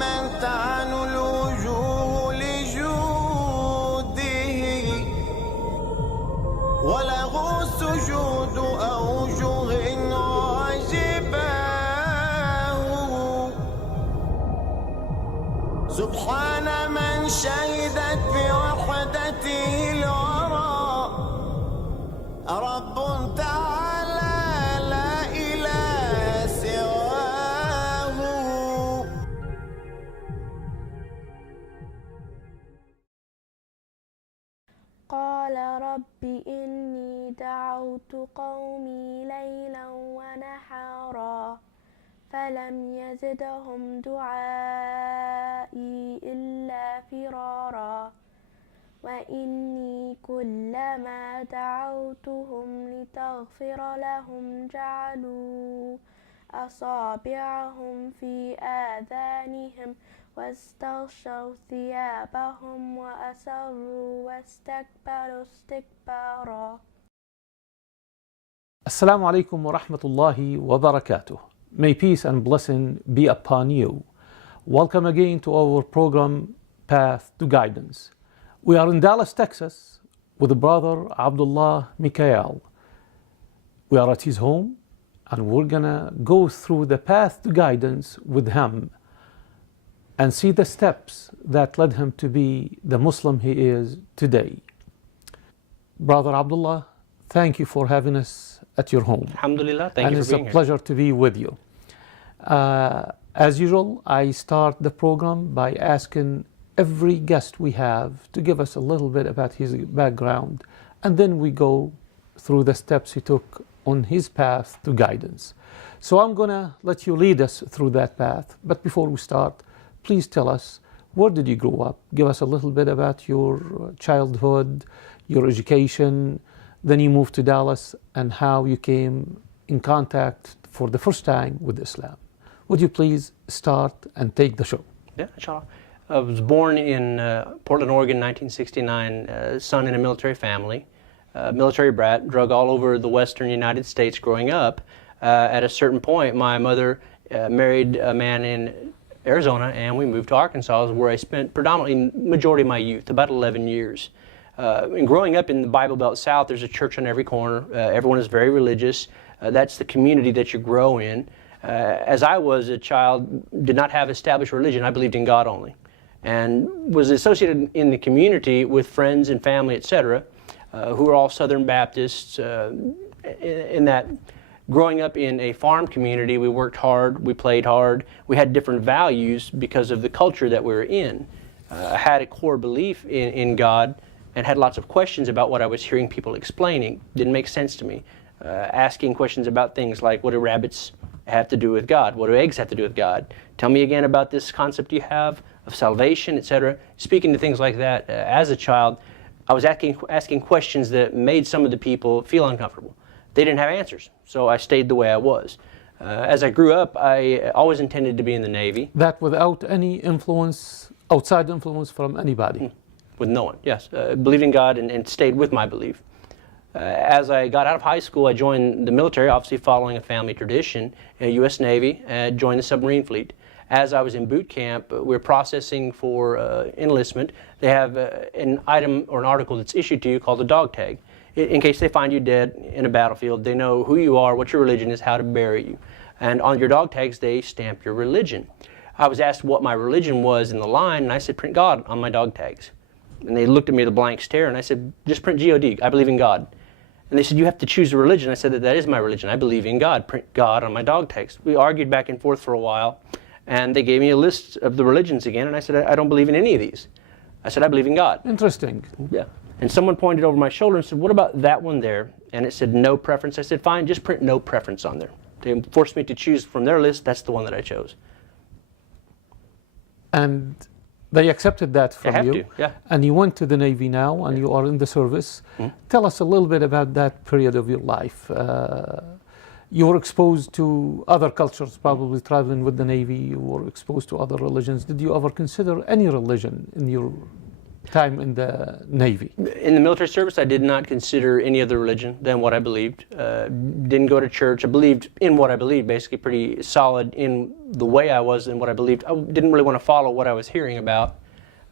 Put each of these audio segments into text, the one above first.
من تعنو الوجوه لجوده وله سجود أوجه عجباه سبحان من شهدت بوحدته الورى رب تعالى لا إله سواه. قال رب إني دعوت قومي ليلا ونحارا فلم يزدهم دعائي إلا فرارا وإني كلما دعوتهم لتغفر لهم جعلوا أصابعهم في آذانهم واستغشوا ثيابهم وأسروا واستكبروا استكبارا. Assalamu alaikum wa rahmatullahi wa barakatuh. May peace and blessing be upon you. Welcome again to our program Path to Guidance. We are in Dallas, Texas with brother Abdullah MacKay. We are at his home and we're gonna go through the path to guidance with him and see the steps that led him to be the Muslim he is today. Brother Abdullah, thank you for having us at your home. Alhamdulillah, thank you for being here. And it's a pleasure to be with you. As usual, I start the program by asking every guest we have to give us a little bit about his background, and then we go through the steps he took on his path to guidance. So I'm gonna let you lead us through that path, but before we start, please tell us, where did you grow up? Give us a little bit about your childhood, your education, then you moved to Dallas, and how you came in contact for the first time with Islam. Would you please start and take the show? Yeah, inshallah. I was born in Portland, Oregon, 1969, son in a military family, military brat, drug all over the western United States growing up. At a certain point, my mother married a man in Arizona, and we moved to Arkansas, where I spent predominantly majority of my youth, about 11 years. And growing up in the Bible Belt South, there's a church on every corner. Everyone is very religious. That's the community that you grow in. As I was a child, did not have established religion. I believed in God only, and was associated in the community with friends and family, etc., who were all Southern Baptists. In that, growing up in a farm community, we worked hard, we played hard, we had different values because of the culture that we were in. I had a core belief in God, and had lots of questions about what I was hearing people explaining. Didn't make sense to me. Asking questions about things like, what do rabbits have to do with God? What do eggs have to do with God? Tell me again about this concept you have of salvation, etc. Speaking to things like that, as a child, I was asking questions that made some of the people feel uncomfortable. They didn't have answers, so I stayed the way I was. As I grew up, I always intended to be in the Navy. That without any influence, outside influence from anybody? With no one, yes. Believed in God and stayed with my belief. As I got out of high school, I joined the military, obviously following a family tradition, U.S. Navy, joined the submarine fleet. As I was in boot camp, we were processing for enlistment. They have an item or an article that's issued to you called a dog tag. In case they find you dead in a battlefield, they know who you are, what your religion is, how to bury you. And on your dog tags, they stamp your religion. I was asked what my religion was in the line, and I said, print God on my dog tags. And they looked at me with a blank stare, and I said, just print G-O-D, I believe in God. And they said, you have to choose a religion. I said, that is my religion, I believe in God, print God on my dog tags. We argued back and forth for a while, and they gave me a list of the religions again, and I said, I don't believe in any of these. I said, I believe in God. Interesting. Yeah. And someone pointed over my shoulder and said, what about that one there? And it said, no preference. I said, fine, just print no preference on there. They forced me to choose from their list, that's the one that I chose. And they accepted that from you. To, yeah. And you went to the Navy now, and you are in the service. Mm-hmm. Tell us a little bit about that period of your life. You were exposed to other cultures, probably traveling with the Navy. You were exposed to other religions. Did you ever consider any religion in your time in the Navy? In the military service, I did not consider any other religion than what I believed. Didn't go to church. I believed in what I believed, basically pretty solid in the way I was and what I believed. I didn't really want to follow what I was hearing about.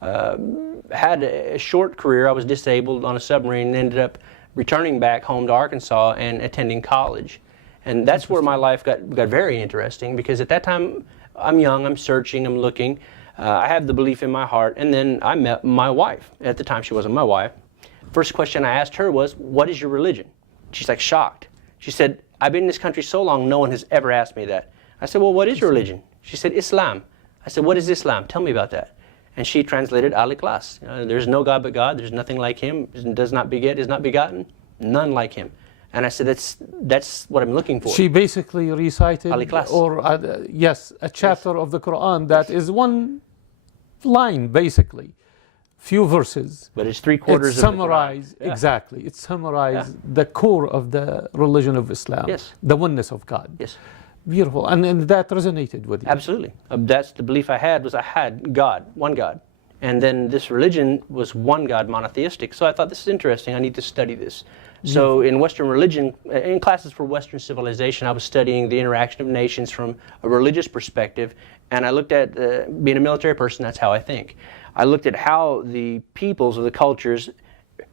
Had a short career. I was disabled on a submarine and ended up returning back home to Arkansas and attending college. And that's where my life got very interesting, because at that time, I'm young, I'm searching, I'm looking. I have the belief in my heart, and then I met my wife. At the time, she wasn't my wife. First question I asked her was, what is your religion? She's like shocked. She said, I've been in this country so long, no one has ever asked me that. I said, well, what is your religion? She said, Islam. I said, what is Islam? Tell me about that. And she translated al-Ikhlas. There's no God but God, there's nothing like him, does not beget, is not begotten, none like him. And I said, that's what I'm looking for. She basically recited, Al-Ikhlas. or yes, a chapter of the Quran that is one line, basically, few verses. But it's 3/4 of the Quran. Summarize, exactly. It summarizes the core of the religion of Islam, Yes. the oneness of God. Yes. Beautiful, and that resonated with you. Absolutely. That's the belief I had, was I had God, one God. And then this religion was one God, monotheistic. So I thought, this is interesting, I need to study this. So in Western religion, in classes for Western civilization, I was studying the interaction of nations from a religious perspective. And I looked at, being a military person, that's how I think. I looked at how the peoples or the cultures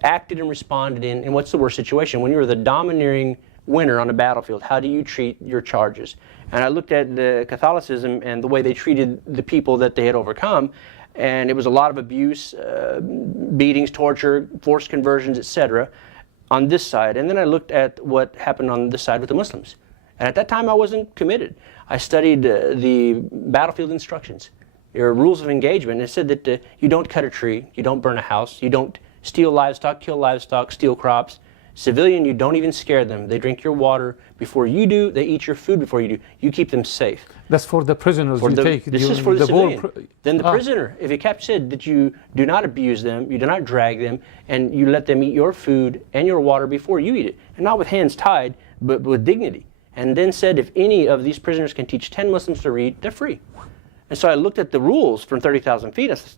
acted and responded in what's the worst situation. When you're the domineering winner on the battlefield, how do you treat your charges? And I looked at the Catholicism and the way they treated the people that they had overcome. And it was a lot of abuse, beatings, torture, forced conversions, etc. on this side. And then I looked at what happened on this side with the Muslims. And at that time, I wasn't committed. I studied the battlefield instructions. There are rules of engagement. And it said that you don't cut a tree, you don't burn a house, you don't steal livestock, kill livestock, steal crops. Civilian, you don't even scare them. They drink your water before you do. They eat your food before you do. You keep them safe. That's for the prisoners you take. This is for the civilian. Then the Ah. prisoner, if you said that you do not abuse them, you do not drag them, and you let them eat your food and your water before you eat it, and not with hands tied, but with dignity. And then said, if any of these prisoners can teach 10 Muslims to read, they're free. And so I looked at the rules from 30,000 feet. I said,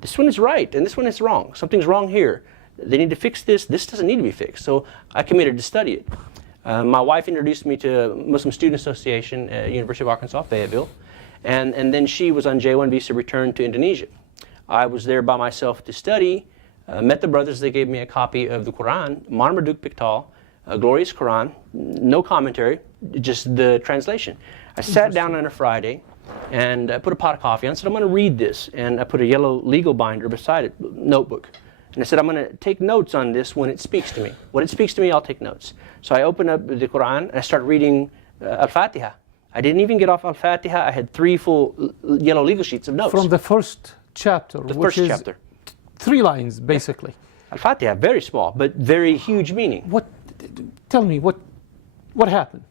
this one is right, and this one is wrong. Something's wrong here. They need to fix this. This doesn't need to be fixed. So I committed to study it. My wife introduced me to Muslim Student Association at University of Arkansas, Fayetteville. And then she was on J-1 visa, returned to Indonesia. I was there by myself to study, met the brothers. They gave me a copy of the Quran, Marmaduke Pictal, a glorious Quran, no commentary, just the translation. I sat down on a Friday and put a pot of coffee on, said, I'm going to read this. And I put a yellow legal binder beside it, notebook. And I said, I'm going to take notes on this when it speaks to me. When it speaks to me, I'll take notes. So I opened up the Quran and I started reading Al-Fatiha. I didn't even get off Al-Fatiha. I had 3 full yellow legal sheets of notes. From the first chapter, The which first is chapter. 3 lines, basically. Al-Fatiha, very small, but very huge meaning. Tell me, what happened?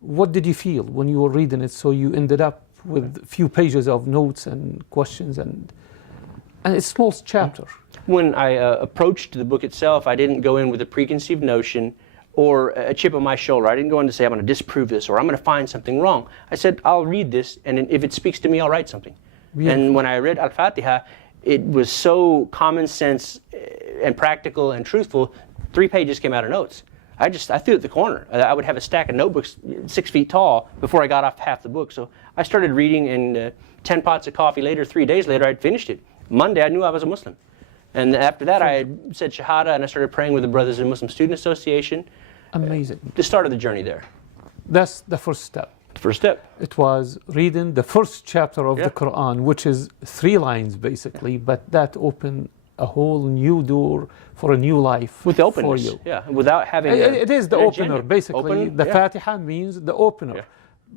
What did you feel when you were reading it, so you ended up with a few pages of notes and questions and it's a small chapter? When I approached the book itself, I didn't go in with a preconceived notion or a chip on my shoulder. I didn't go in to say, I'm going to disprove this or I'm going to find something wrong. I said, I'll read this, and if it speaks to me, I'll write something. Yeah. And when I read Al-Fatiha, it was so common sense and practical and truthful, 3 pages came out of notes. I threw it at the corner. I would have a stack of notebooks 6 feet tall before I got off half the book. So I started reading, and 10 pots of coffee later, 3 days later, I'd finished it. Monday, I knew I was a Muslim. And after that, I said Shahada, and I started praying with the brothers in Muslim Student Association. Amazing. The start of the journey there. That's the first step. First step. It was reading the first chapter of the Quran, which is 3 lines basically, but that opened a whole new door for a new life with openness, for you. Yeah, without having it is the opener, basically. The yeah. Fatiha means the opener.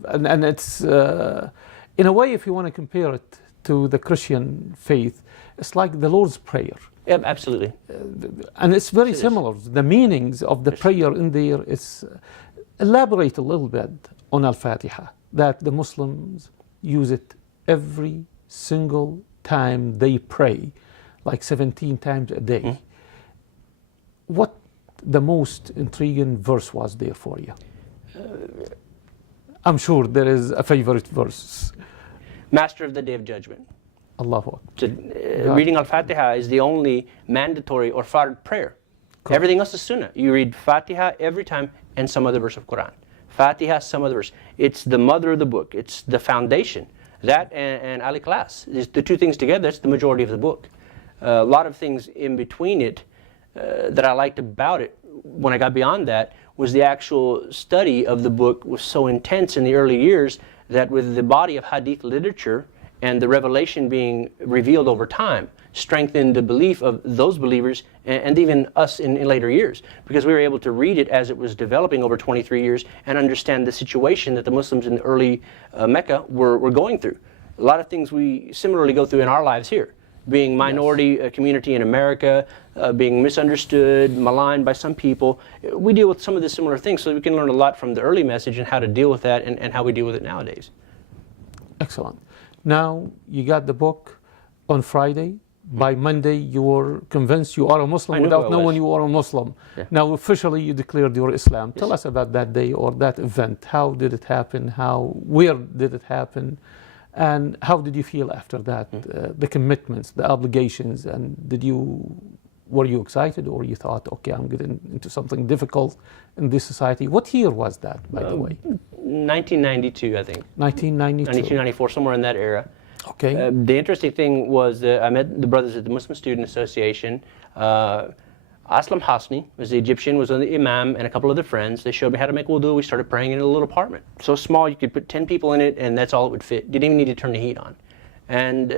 Yeah. And it's, in a way, if you want to compare it to the Christian faith, it's like the Lord's Prayer. Yeah, absolutely. And it's very similar. The meanings of the prayer in there is, elaborate a little bit on Al-Fatiha, that the Muslims use it every single time they pray, like 17 times a day. Mm-hmm. What the most intriguing verse was there for you? I'm sure there is a favorite verse. Master of the Day of Judgment. Allahu Akbar. So, reading Al-Fatiha is the only mandatory or fard prayer. Correct. Everything else is sunnah. You read Fatiha every time and some other verse of Quran. Fatiha, some other verse. It's the mother of the book. It's the foundation. That and Al-Ikhlas, the two things together, that's the majority of the book. A lot of things in between it that I liked about it when I got beyond that was the actual study of the book was so intense in the early years that with the body of hadith literature and the revelation being revealed over time, strengthened the belief of those believers and even us in later years, because we were able to read it as it was developing over 23 years and understand the situation that the Muslims in the early Mecca were going through. A lot of things we similarly go through in our lives here, being minority community in America, being misunderstood, maligned by some people. We deal with some of the similar things, so we can learn a lot from the early message and how to deal with that and how we deal with it nowadays. Excellent. Now, you got the book on Friday. By Monday, you were convinced you are a Muslim without knowing you are a Muslim. Yeah. Now, officially, you declared your Islam. Yes. Tell us about that day or that event. How did it happen? Where did it happen? And how did you feel after that? The commitments, the obligations, and were you excited, or you thought, okay, I'm getting into something difficult in this society? What year was that, by the way? 1992, I think. 1992. 1994, somewhere in that era. Okay. The interesting thing was that I met the brothers at the Muslim Student Association. Aslam Hasni was the Egyptian, was on the imam, and a couple other friends. They showed me how to make wudu. We started praying in a little apartment. So small, you could put 10 people in it, and that's all it would fit. Didn't even need to turn the heat on. And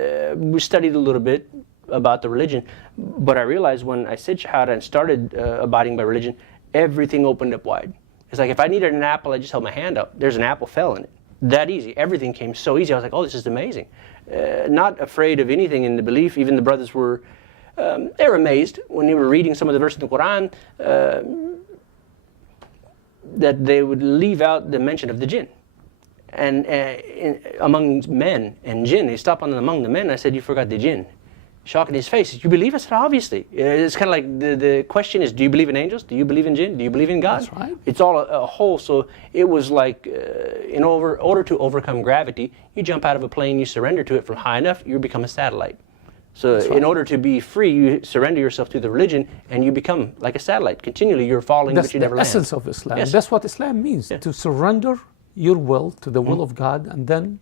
we studied a little bit about the religion. But I realized when I said Shahada and started abiding by religion, everything opened up wide. It's like if I needed an apple, I just held my hand up. There's an apple fell in it. That easy. Everything came so easy. I was like, oh, this is amazing. Not afraid of anything in the belief. Even the brothers were, they were amazed when they were reading some of the verses in the Quran that they would leave out the mention of the jinn. And among men and jinn, they stopped on among the men. I said, you forgot the jinn. Shock in his face. You believe? I said, obviously. It's kind of like the question is, do you believe in angels? Do you believe in jinn? Do you believe in God? That's right. It's all a whole. So it was like, in order to overcome gravity, you jump out of a plane, you surrender to it from high enough, you become a satellite. So That's right. in order to be free, you surrender yourself to the religion, and you become like a satellite. Continually, you're falling, That's but you never the land. essence of Islam. Yes. That's what Islam means, to surrender your will to the will of God, and then...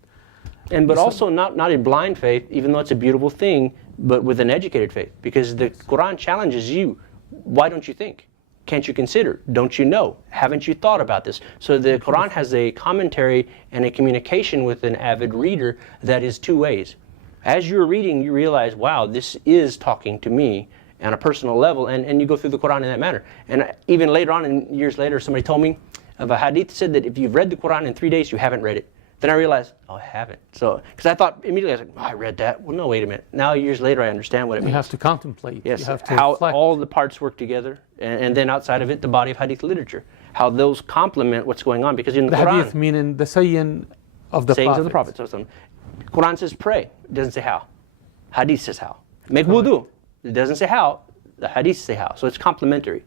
But also not in blind faith, even though it's a beautiful thing, but with an educated faith. Because the Quran challenges you. Why don't you think? Can't you consider? Don't you know? Haven't you thought about this? So the Quran has a commentary and a communication with an avid reader that is two ways. As you're reading, you realize, wow, this is talking to me on a personal level, and you go through the Quran in that manner. And even later on, and years later, somebody told me of a hadith that said that if you've read the Quran in 3 days, you haven't read it. Then I realized, oh, I haven't. So, because I thought immediately, I was like, oh, I read that. Well, no, wait a minute. Now, years later, I understand what it means. You have to contemplate. Yes, You have to how reflect. all the parts work together, and then outside of it, the body of hadith literature. How those complement what's going on. Because in the The Quran, hadith meaning the saying of the sayings Prophet. of the Prophet. So, Quran says pray. It doesn't say how. Hadith says how. Make wudu. It doesn't say how. The hadith say how. So it's complementary.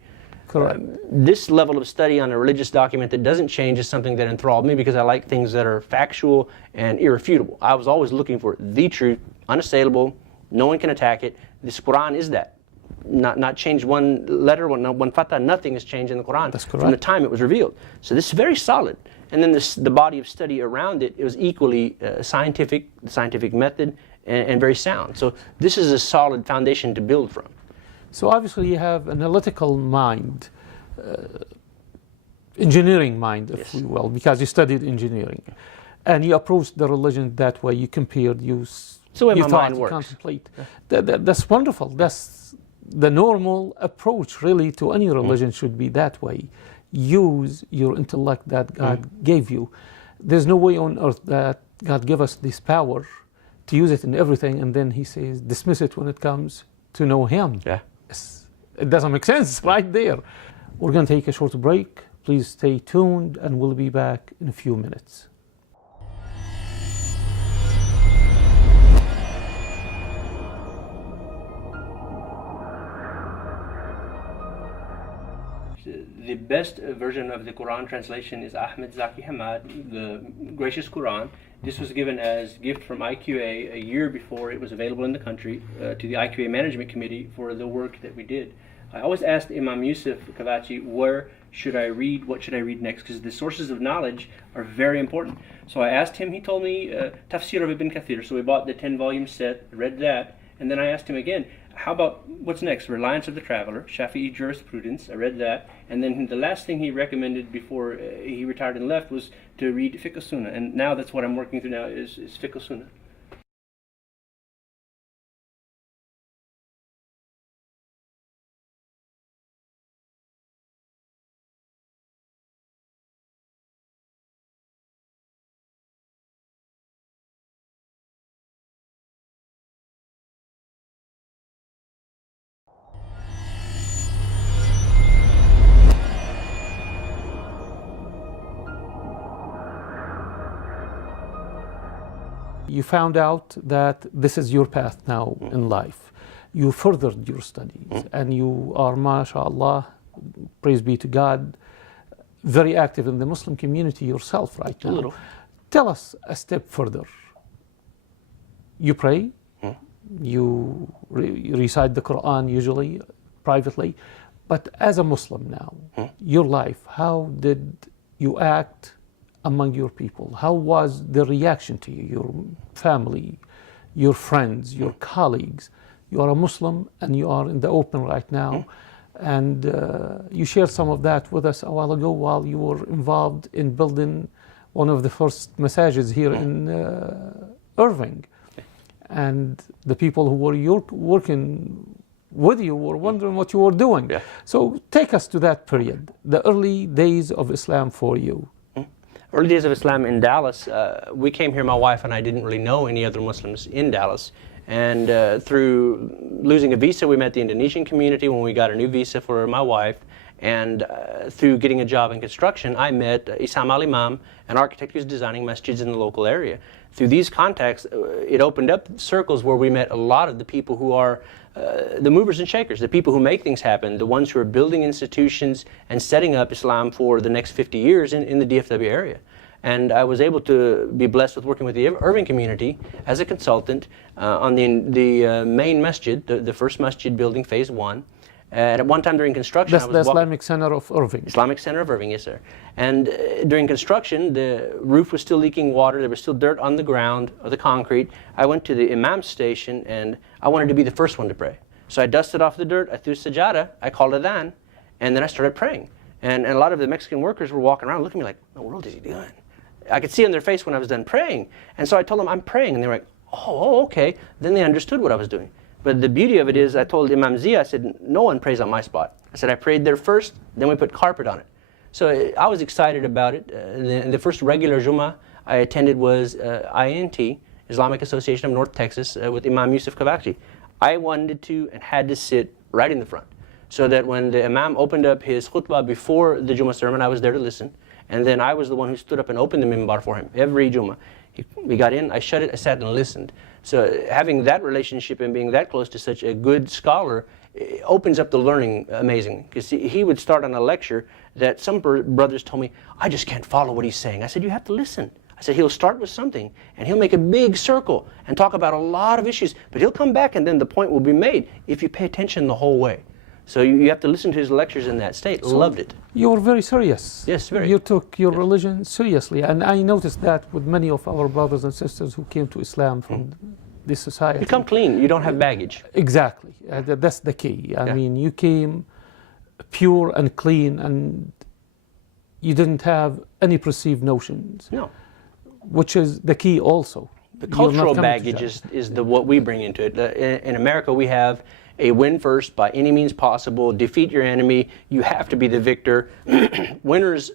Correct. This level of study on a religious document that doesn't change is something that enthralled me because I like things that are factual and irrefutable. I was always looking for the truth, unassailable, no one can attack it. This Quran is that. Not changed one letter, one fatah, nothing has changed in the Quran That's from correct. the time it was revealed. So this is very solid. And then the body of study around it, it was equally scientific, the scientific method, and very sound. So this is a solid foundation to build from. So obviously you have an analytical mind, engineering mind, if Yes. we will, because you studied engineering. And you approached the religion that way. You compared, you the way you my thought, mind you works. contemplate. That's wonderful. That's the normal approach, really, to any religion should be that way. Use your intellect that God gave you. There's no way on earth that God gave us this power to use it in everything, and then He says, dismiss it when it comes to know Him. Yeah. It doesn't make sense right there. We're going to take a short break. Please stay tuned, and we'll be back in a few minutes. The best version of the Quran translation is Ahmed Zaki Hamad, the Gracious Quran, This was given as gift from IQA a year before it was available in the country to the IQA Management Committee for the work that we did. I always asked Imam Yusuf Kavachi, where should I read, what should I read next? Because the sources of knowledge are very important. So I asked him, he told me Tafsir of Ibn Kathir. So we bought the 10-volume set, read that, and then I asked him again, how about what's next? Reliance of the Traveler, Shafi'i Jurisprudence, I read that. And then the last thing he recommended before he retired and left was to read Fiqh Sunnah. And now that's what I'm working through now is Fiqh Sunnah. You found out that this is your path now in life. You furthered your studies and you are, mashallah, praise be to God, very active in the Muslim community yourself right now. A little. Tell us a step further. You pray, you recite the Quran usually, privately, but as a Muslim now, your life, how did you act among your people? How was the reaction to you, your family, your friends, your colleagues? You are a Muslim and you are in the open right now. And you shared some of that with us a while ago while you were involved in building one of the first masajids here in Irving. And the people who were working with you were wondering what you were doing. So take us to that period, the early days of Islam for you. Early days of Islam in Dallas, we came here, my wife and I didn't really know any other Muslims in Dallas. And through losing a visa, we met the Indonesian community when we got a new visa for my wife. And through getting a job in construction, I met Isam al-Imam, an architect who's designing masjids in the local area. Through these contacts, it opened up circles where we met a lot of the people who are the movers and shakers, the people who make things happen, the ones who are building institutions and setting up Islam for the next 50 years in the DFW area. And I was able to be blessed with working with the Irving community as a consultant on the main masjid, the first masjid building, phase 1. At one time during construction, that's the Islamic Center of Irving. Islamic Center of Irving, yes, sir. And during construction, the roof was still leaking water. There was still dirt on the ground, or the concrete. I went to the imam station, and I wanted to be the first one to pray. So I dusted off the dirt, I threw sajada, I called adhan, and then I started praying. And a lot of the Mexican workers were walking around looking at me like, what in the world is he doing? I could see on their face when I was done praying. And so I told them, I'm praying. And they were like, oh, okay. Then they understood what I was doing. But the beauty of it is, I told Imam Zia, I said, no one prays on my spot. I said, I prayed there first, then we put carpet on it. So I was excited about it. The first regular Jummah I attended was INT, Islamic Association of North Texas, with Imam Yusuf Kavachi. I wanted to and had to sit right in the front, so that when the Imam opened up his khutbah before the Jummah sermon, I was there to listen. And then I was the one who stood up and opened the mimbar for him every Jummah. We got in, I shut it, I sat and listened. So having that relationship and being that close to such a good scholar opens up the learning amazingly. Because he would start on a lecture that some brothers told me, I just can't follow what he's saying. I said, you have to listen. I said, he'll start with something and he'll make a big circle and talk about a lot of issues, but he'll come back and then the point will be made if you pay attention the whole way. So you have to listen to his lectures in that state. So loved it. You were very serious. Yes, very. You took your religion seriously. And I noticed that with many of our brothers and sisters who came to Islam from this society. You come clean. You don't have baggage. Exactly. That's the key. I mean, you came pure and clean and you didn't have any perceived notions. No. Which is the key also. The cultural baggage is what we bring into it. In America, we have a win first by any means possible, defeat your enemy, you have to be the victor, winners,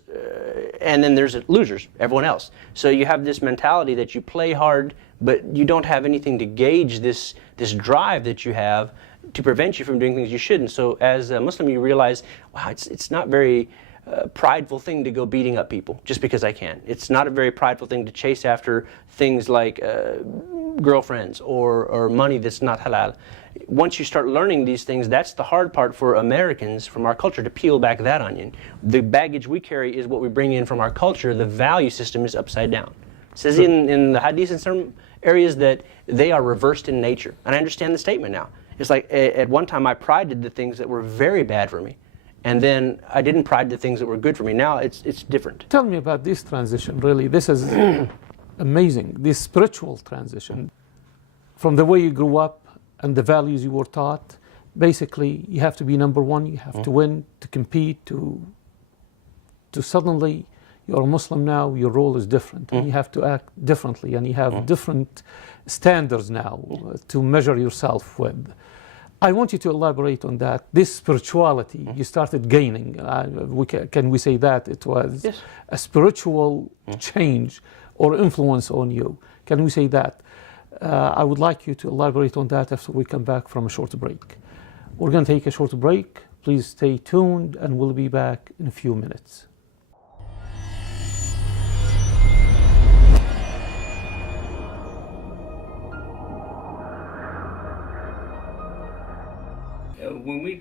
and then there's losers, everyone else. So you have this mentality that you play hard, but you don't have anything to gauge this drive that you have to prevent you from doing things you shouldn't. So as a Muslim, you realize, wow, it's not very prideful thing to go beating up people just because I can. It's not a very prideful thing to chase after things like girlfriends or money that's not halal. Once you start learning these things, that's the hard part for Americans from our culture, to peel back that onion. The baggage we carry is what we bring in from our culture. The value system is upside down. It says in the hadith in some areas that they are reversed in nature. And I understand the statement now. It's like at one time I prided the things that were very bad for me. And then I didn't pride the things that were good for me. Now it's different. Tell me about this transition, really. This is amazing, this spiritual transition. From the way you grew up and the values you were taught, basically you have to be number one, you have to win, to compete, to suddenly you're a Muslim now, your role is different, and you have to act differently, and you have different standards now to measure yourself with. I want you to elaborate on that. This spirituality you started gaining, can we say that it was a spiritual change or influence on you? Can we say that? I would like you to elaborate on that after we come back from a short break. We're going to take a short break. Please stay tuned, and we'll be back in a few minutes.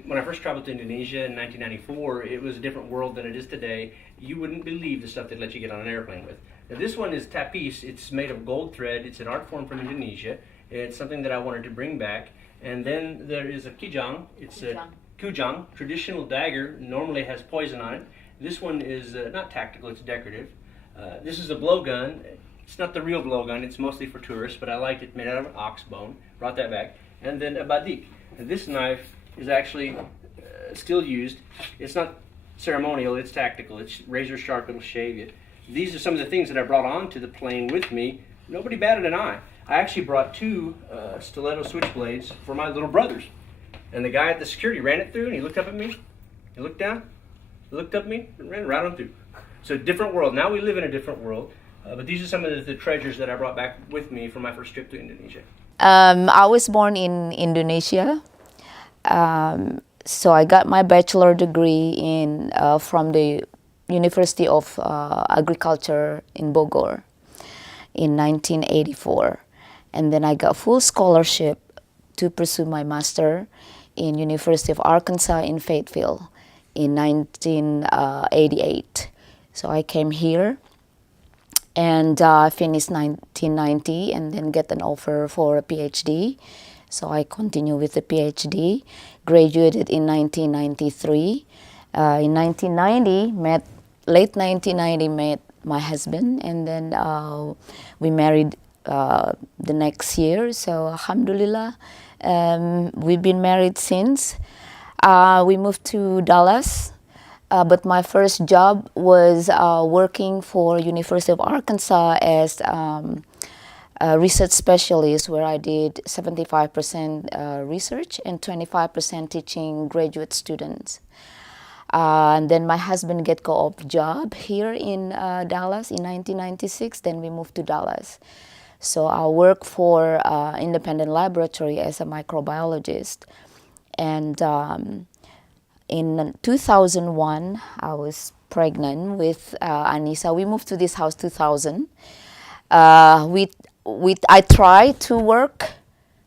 When I first traveled to Indonesia in 1994, it was a different world than it is today. You wouldn't believe the stuff they'd let you get on an airplane with. Now, this one is tapis. It's made of gold thread. It's an art form from Indonesia. It's something that I wanted to bring back. And then there is a kijang. It's a kujang, traditional dagger. Normally has poison on it. This one is not tactical. It's decorative. This is a blowgun. It's not the real blowgun. It's mostly for tourists, but I liked it. Made out of ox bone. Brought that back. And then a badik. And this knife is actually still used. It's not ceremonial, it's tactical. It's razor sharp, it'll shave you. These are some of the things that I brought onto the plane with me. Nobody batted an eye. I actually brought two stiletto switchblades for my little brothers. And the guy at the security ran it through, and he looked up at me, he looked down, he looked up at me, and ran right on through. So different world. Now we live in a different world. But these are some of the treasures that I brought back with me from my first trip to Indonesia. I was born in Indonesia. So I got my bachelor degree from the University of Agriculture in Bogor in 1984. And then I got full scholarship to pursue my master in University of Arkansas in Fayetteville in 1988. So I came here and finished 1990 and then get an offer for a PhD. So I continue with the PhD, graduated in 1993. In 1990, late 1990, met my husband, and then we married the next year. So alhamdulillah, we've been married since. We moved to Dallas, but my first job was working for University of Arkansas as research specialist, where I did 75% research and 25% teaching graduate students. And then my husband get co-op job here in Dallas in 1996. Then we moved to Dallas. So I work for independent laboratory as a microbiologist. And in 2001, I was pregnant with Anissa. We moved to this house 2000. I tried to work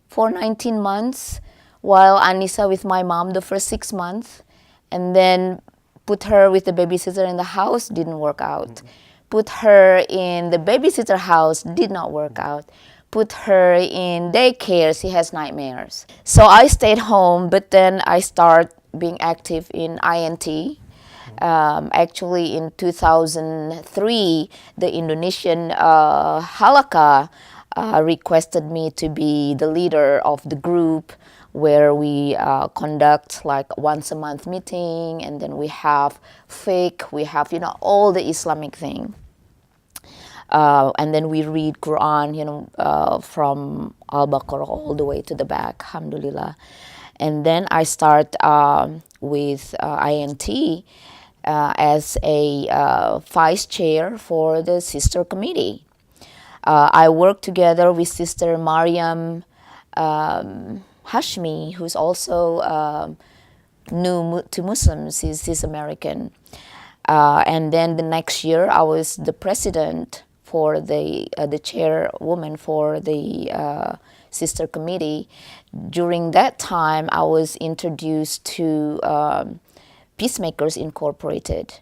for 19 months while Anissa with my mom the first 6 months, and then put her with the babysitter in the house, didn't work out. Put her in the babysitter house, did not work out. Put her in daycare, she has nightmares. So I stayed home, but then I started being active in INT. Actually, in 2003, the Indonesian Halakha requested me to be the leader of the group, where we conduct like once a month meeting, and then we have fiqh, we have all the Islamic thing, and then we read Quran, from Al-Baqarah all the way to the back, alhamdulillah. And then I start with INT. As a vice chair for the sister committee. I work together with Sister Mariam Hashmi, who's also new to Muslims. She's American. And then the next year, I was the president for the chairwoman for the sister committee. During that time, I was introduced to Peacemakers Incorporated.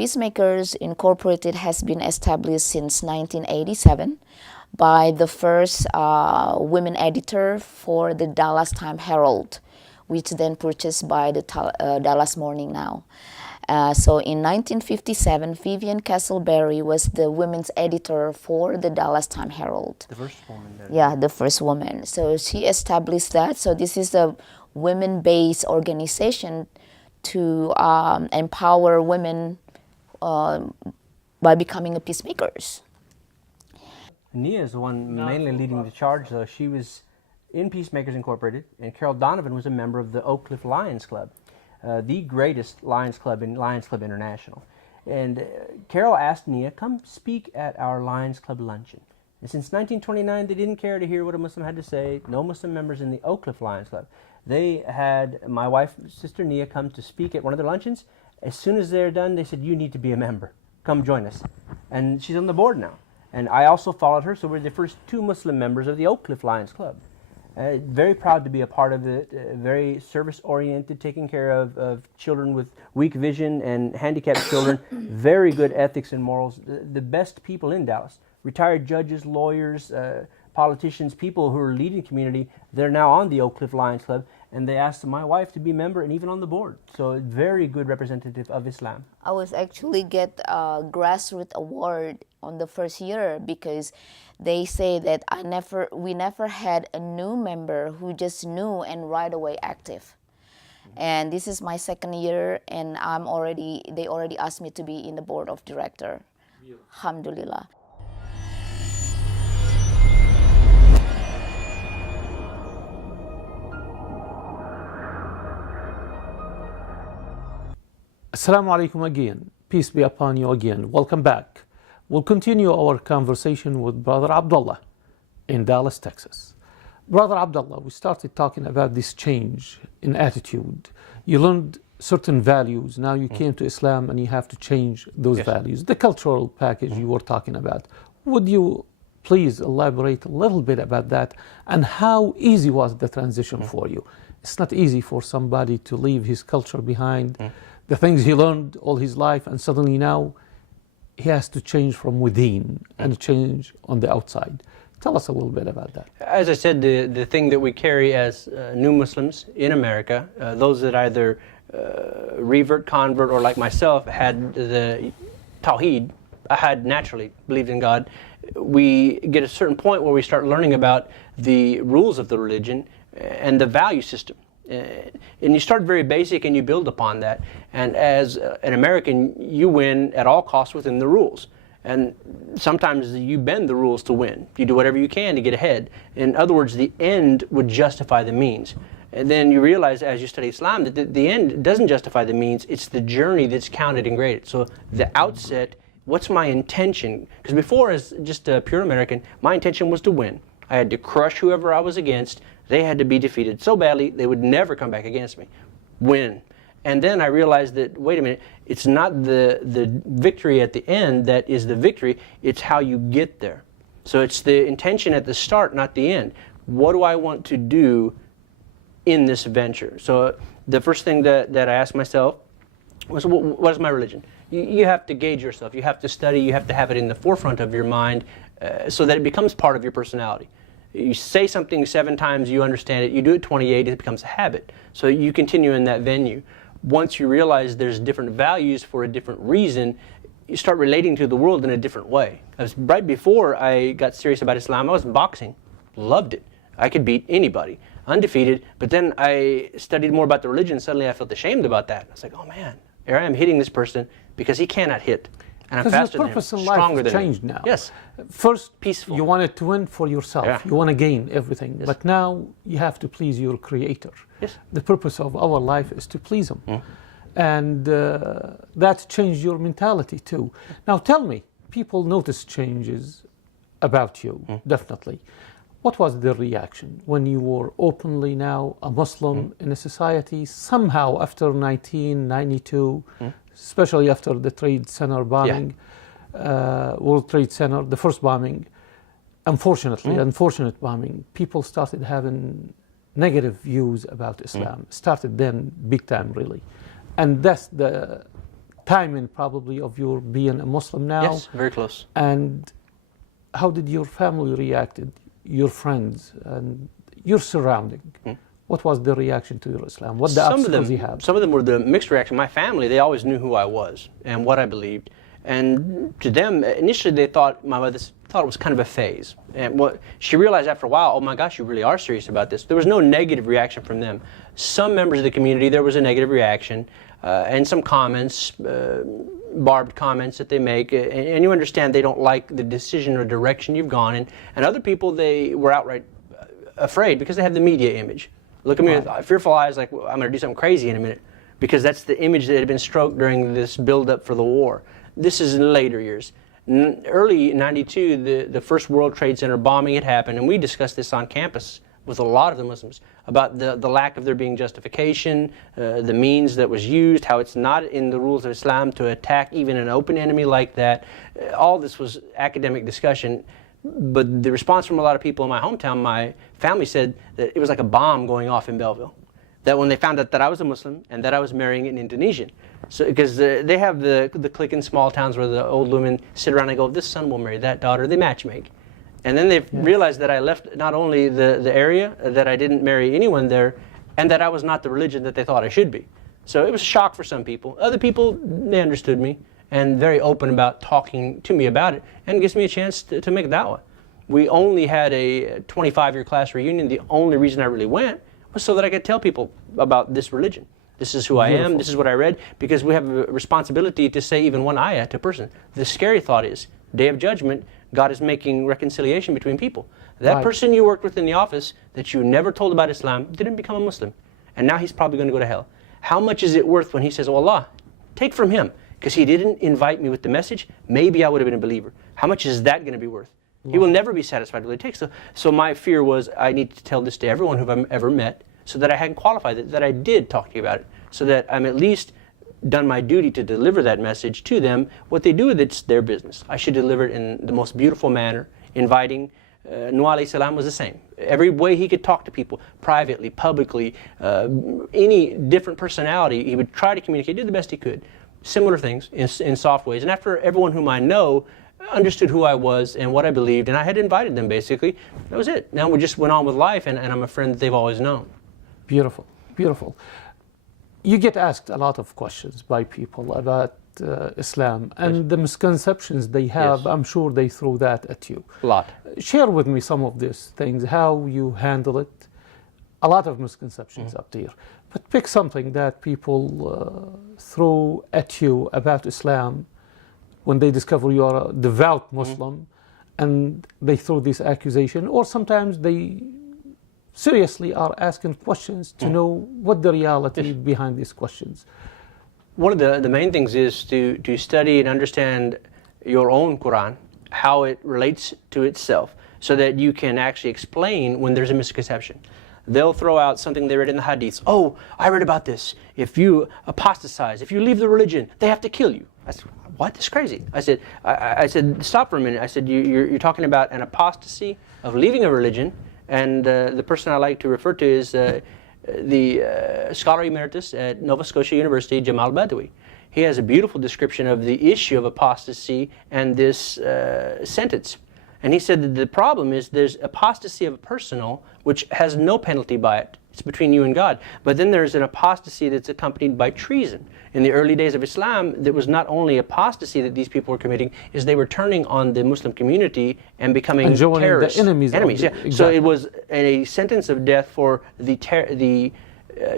Peacemakers Incorporated has been established since 1987 by the first women editor for the Dallas Times-Herald, which then purchased by the Dallas Morning Now. So in 1957, Vivian Castleberry was the women's editor for the Dallas Times-Herald. The first woman. Yeah, the first woman. So she established that. So this is a women-based organization to empower women by becoming a peacemakers. Nia is the one mainly leading the charge, though. She was in Peacemakers Incorporated, and Carol Donovan was a member of the Oak Cliff Lions Club, the greatest Lions Club in Lions Club International. And Carol asked Nia, come speak at our Lions Club luncheon. And since 1929, they didn't care to hear what a Muslim had to say. No Muslim members in the Oak Cliff Lions Club. They had my wife, Sister Nia, come to speak at one of their luncheons. As soon as they're done, they said, you need to be a member. Come join us. And she's on the board now. And I also followed her, so we're the first 2 Muslim members of the Oak Cliff Lions Club. Very proud to be a part of it, very service-oriented, taking care of children with weak vision and handicapped children, very good ethics and morals, the best people in Dallas. Retired judges, lawyers, politicians, people who are leading the community, they're now on the Oak Cliff Lions Club, and they asked my wife to be a member and even on the board. So a very good representative of Islam. I was actually get a grassroots award on the first year because they say that we never had a new member who just knew and right away active. And this is my second year, and they already asked me to be in the board of director. Yeah. Alhamdulillah. Assalamu alaikum again. Peace be upon you again. Welcome back. We'll continue our conversation with Brother Abdullah in Dallas, Texas. Brother Abdullah, we started talking about this change in attitude. You learned certain values. Now you came to Islam and you have to change those values. The cultural package you were talking about. Would you please elaborate a little bit about that and how easy was the transition for you? It's not easy for somebody to leave his culture behind, the things he learned all his life, and suddenly now he has to change from within and change on the outside. Tell us a little bit about that. As I said, the thing that we carry as new Muslims in America, those that either revert, convert, or like myself had the Tawheed, I had naturally believed in God, we get a certain point where we start learning about the rules of the religion and the value system. And you start very basic and you build upon that. And as an American, you win at all costs within the rules. And sometimes you bend the rules to win. You do whatever you can to get ahead. In other words, the end would justify the means. And then you realize as you study Islam that the end doesn't justify the means. It's the journey that's counted and graded. So the outset, what's my intention? Because before, as just a pure American, my intention was to win. I had to crush whoever I was against. They had to be defeated so badly they would never come back against me. Win. And then I realized that, wait a minute, it's not the victory at the end that is the victory, it's how you get there. So it's the intention at the start, not the end. What do I want to do in this venture? So the first thing that I asked myself was, what is my religion? You have to gauge yourself, you have to study, you have to have it in the forefront of your mind so that it becomes part of your personality. You say something 7 times, you understand it. You do it 28, it becomes a habit. So you continue in that venue. Once you realize there's different values for a different reason, you start relating to the world in a different way. As right before I got serious about Islam, I was boxing. Loved it. I could beat anybody. Undefeated. But then I studied more about the religion. Suddenly I felt ashamed about that. I was like, oh man, here I am hitting this person because he cannot hit. And I'm faster than him, stronger than him. Changed now. Yes. First, peaceful. You wanted to win for yourself. Yeah. You want to gain everything. Yes. But now you have to please your Creator. Yes. The purpose of our life is to please Him. And that changed your mentality too. Now tell me, people notice changes about you, definitely. What was their reaction when you were openly now a Muslim in a society? Somehow after 1992, especially after the Trade Center bombing, World Trade Center, the first bombing, unfortunate bombing, people started having negative views about Islam. Started then big time really. And that's the timing probably of your being a Muslim now. Yes, very close. And how did your family reacted, your friends and your surrounding? What was the reaction to your Islam? What the obstacles you had? Some of them were the mixed reaction. My family, they always knew who I was and what I believed. And to them, initially they thought, my mother thought it was kind of a phase. And what she realized after a while, oh my gosh, you really are serious about this. There was no negative reaction from them. Some members of the community, there was a negative reaction and some comments, barbed comments that they make. And you understand they don't like the decision or direction you've gone in. And other people, they were outright afraid because they have the media image. Look at me with fearful eyes like, well, I'm going to do something crazy in a minute, because that's the image that had been stroked during this build-up for the war. This is in later years. Early '92, the first World Trade Center bombing had happened, and we discussed this on campus with a lot of the Muslims about the lack of there being justification, the means that was used, how it's not in the rules of Islam to attack even an open enemy like that. All this was academic discussion. But the response from a lot of people in my hometown, my family said that it was like a bomb going off in Belleville. That when they found out that I was a Muslim and that I was marrying an Indonesian. So, because they have the clique in small towns where the old women sit around and go, this son will marry that daughter, they matchmake. And then they realized that I left not only the area, that I didn't marry anyone there, and that I was not the religion that they thought I should be. So it was a shock for some people. Other people, they understood me and very open about talking to me about it, and it gives me a chance to make da'wah. We only had a 25-year class reunion. The only reason I really went was so that I could tell people about this religion. This is who I am, this is what I read, because we have a responsibility to say even one ayah to a person. The scary thought is, Day of Judgment, God is making reconciliation between people. That person you worked with in the office that you never told about Islam didn't become a Muslim, and now he's probably going to go to hell. How much is it worth when he says, oh Allah, take from him, because he didn't invite me with the message, maybe I would have been a believer. How much is that going to be worth? He will never be satisfied with what it takes. So my fear was, I need to tell this to everyone who I've ever met, so that I hadn't qualified it, that I did talk to you about it, so that I'm at least done my duty to deliver that message to them. What they do with it's their business. I should deliver it in the most beautiful manner, inviting. Nuh alayhi salam was the same. Every way he could talk to people, privately, publicly, any different personality, he would try to communicate, did the best he could. Similar things in soft ways. And after everyone whom I know understood who I was and what I believed, and I had invited them basically, that was it. Now we just went on with life, and I'm a friend that they've always known. Beautiful, beautiful. You get asked a lot of questions by people about Islam and the misconceptions they have. I'm sure they throw that at you. A lot. Share with me some of these things, how you handle it. A lot of misconceptions up there. But pick something that people throw at you about Islam when they discover you are a devout Muslim, and they throw this accusation, or sometimes they seriously are asking questions to know what the reality behind these questions. One of the main things is to study and understand your own Quran, how it relates to itself, so that you can actually explain when there's a misconception. They'll throw out something they read in the hadiths. Oh, I read about this. If you apostatize, if you leave the religion, they have to kill you. I said, what? That's crazy. I said, stop for a minute. I said, you're talking about an apostasy of leaving a religion, and the person I like to refer to is the scholar emeritus at Nova Scotia University, Jamal Badawi. He has a beautiful description of the issue of apostasy and this sentence. And he said that the problem is there's apostasy of a personal, which has no penalty by it. It's between you and God. But then there's an apostasy that's accompanied by treason. In the early days of Islam, there was not only apostasy that these people were committing, is they were turning on the Muslim community and becoming terrorists. The enemies. Yeah. Exactly. So it was a sentence of death for the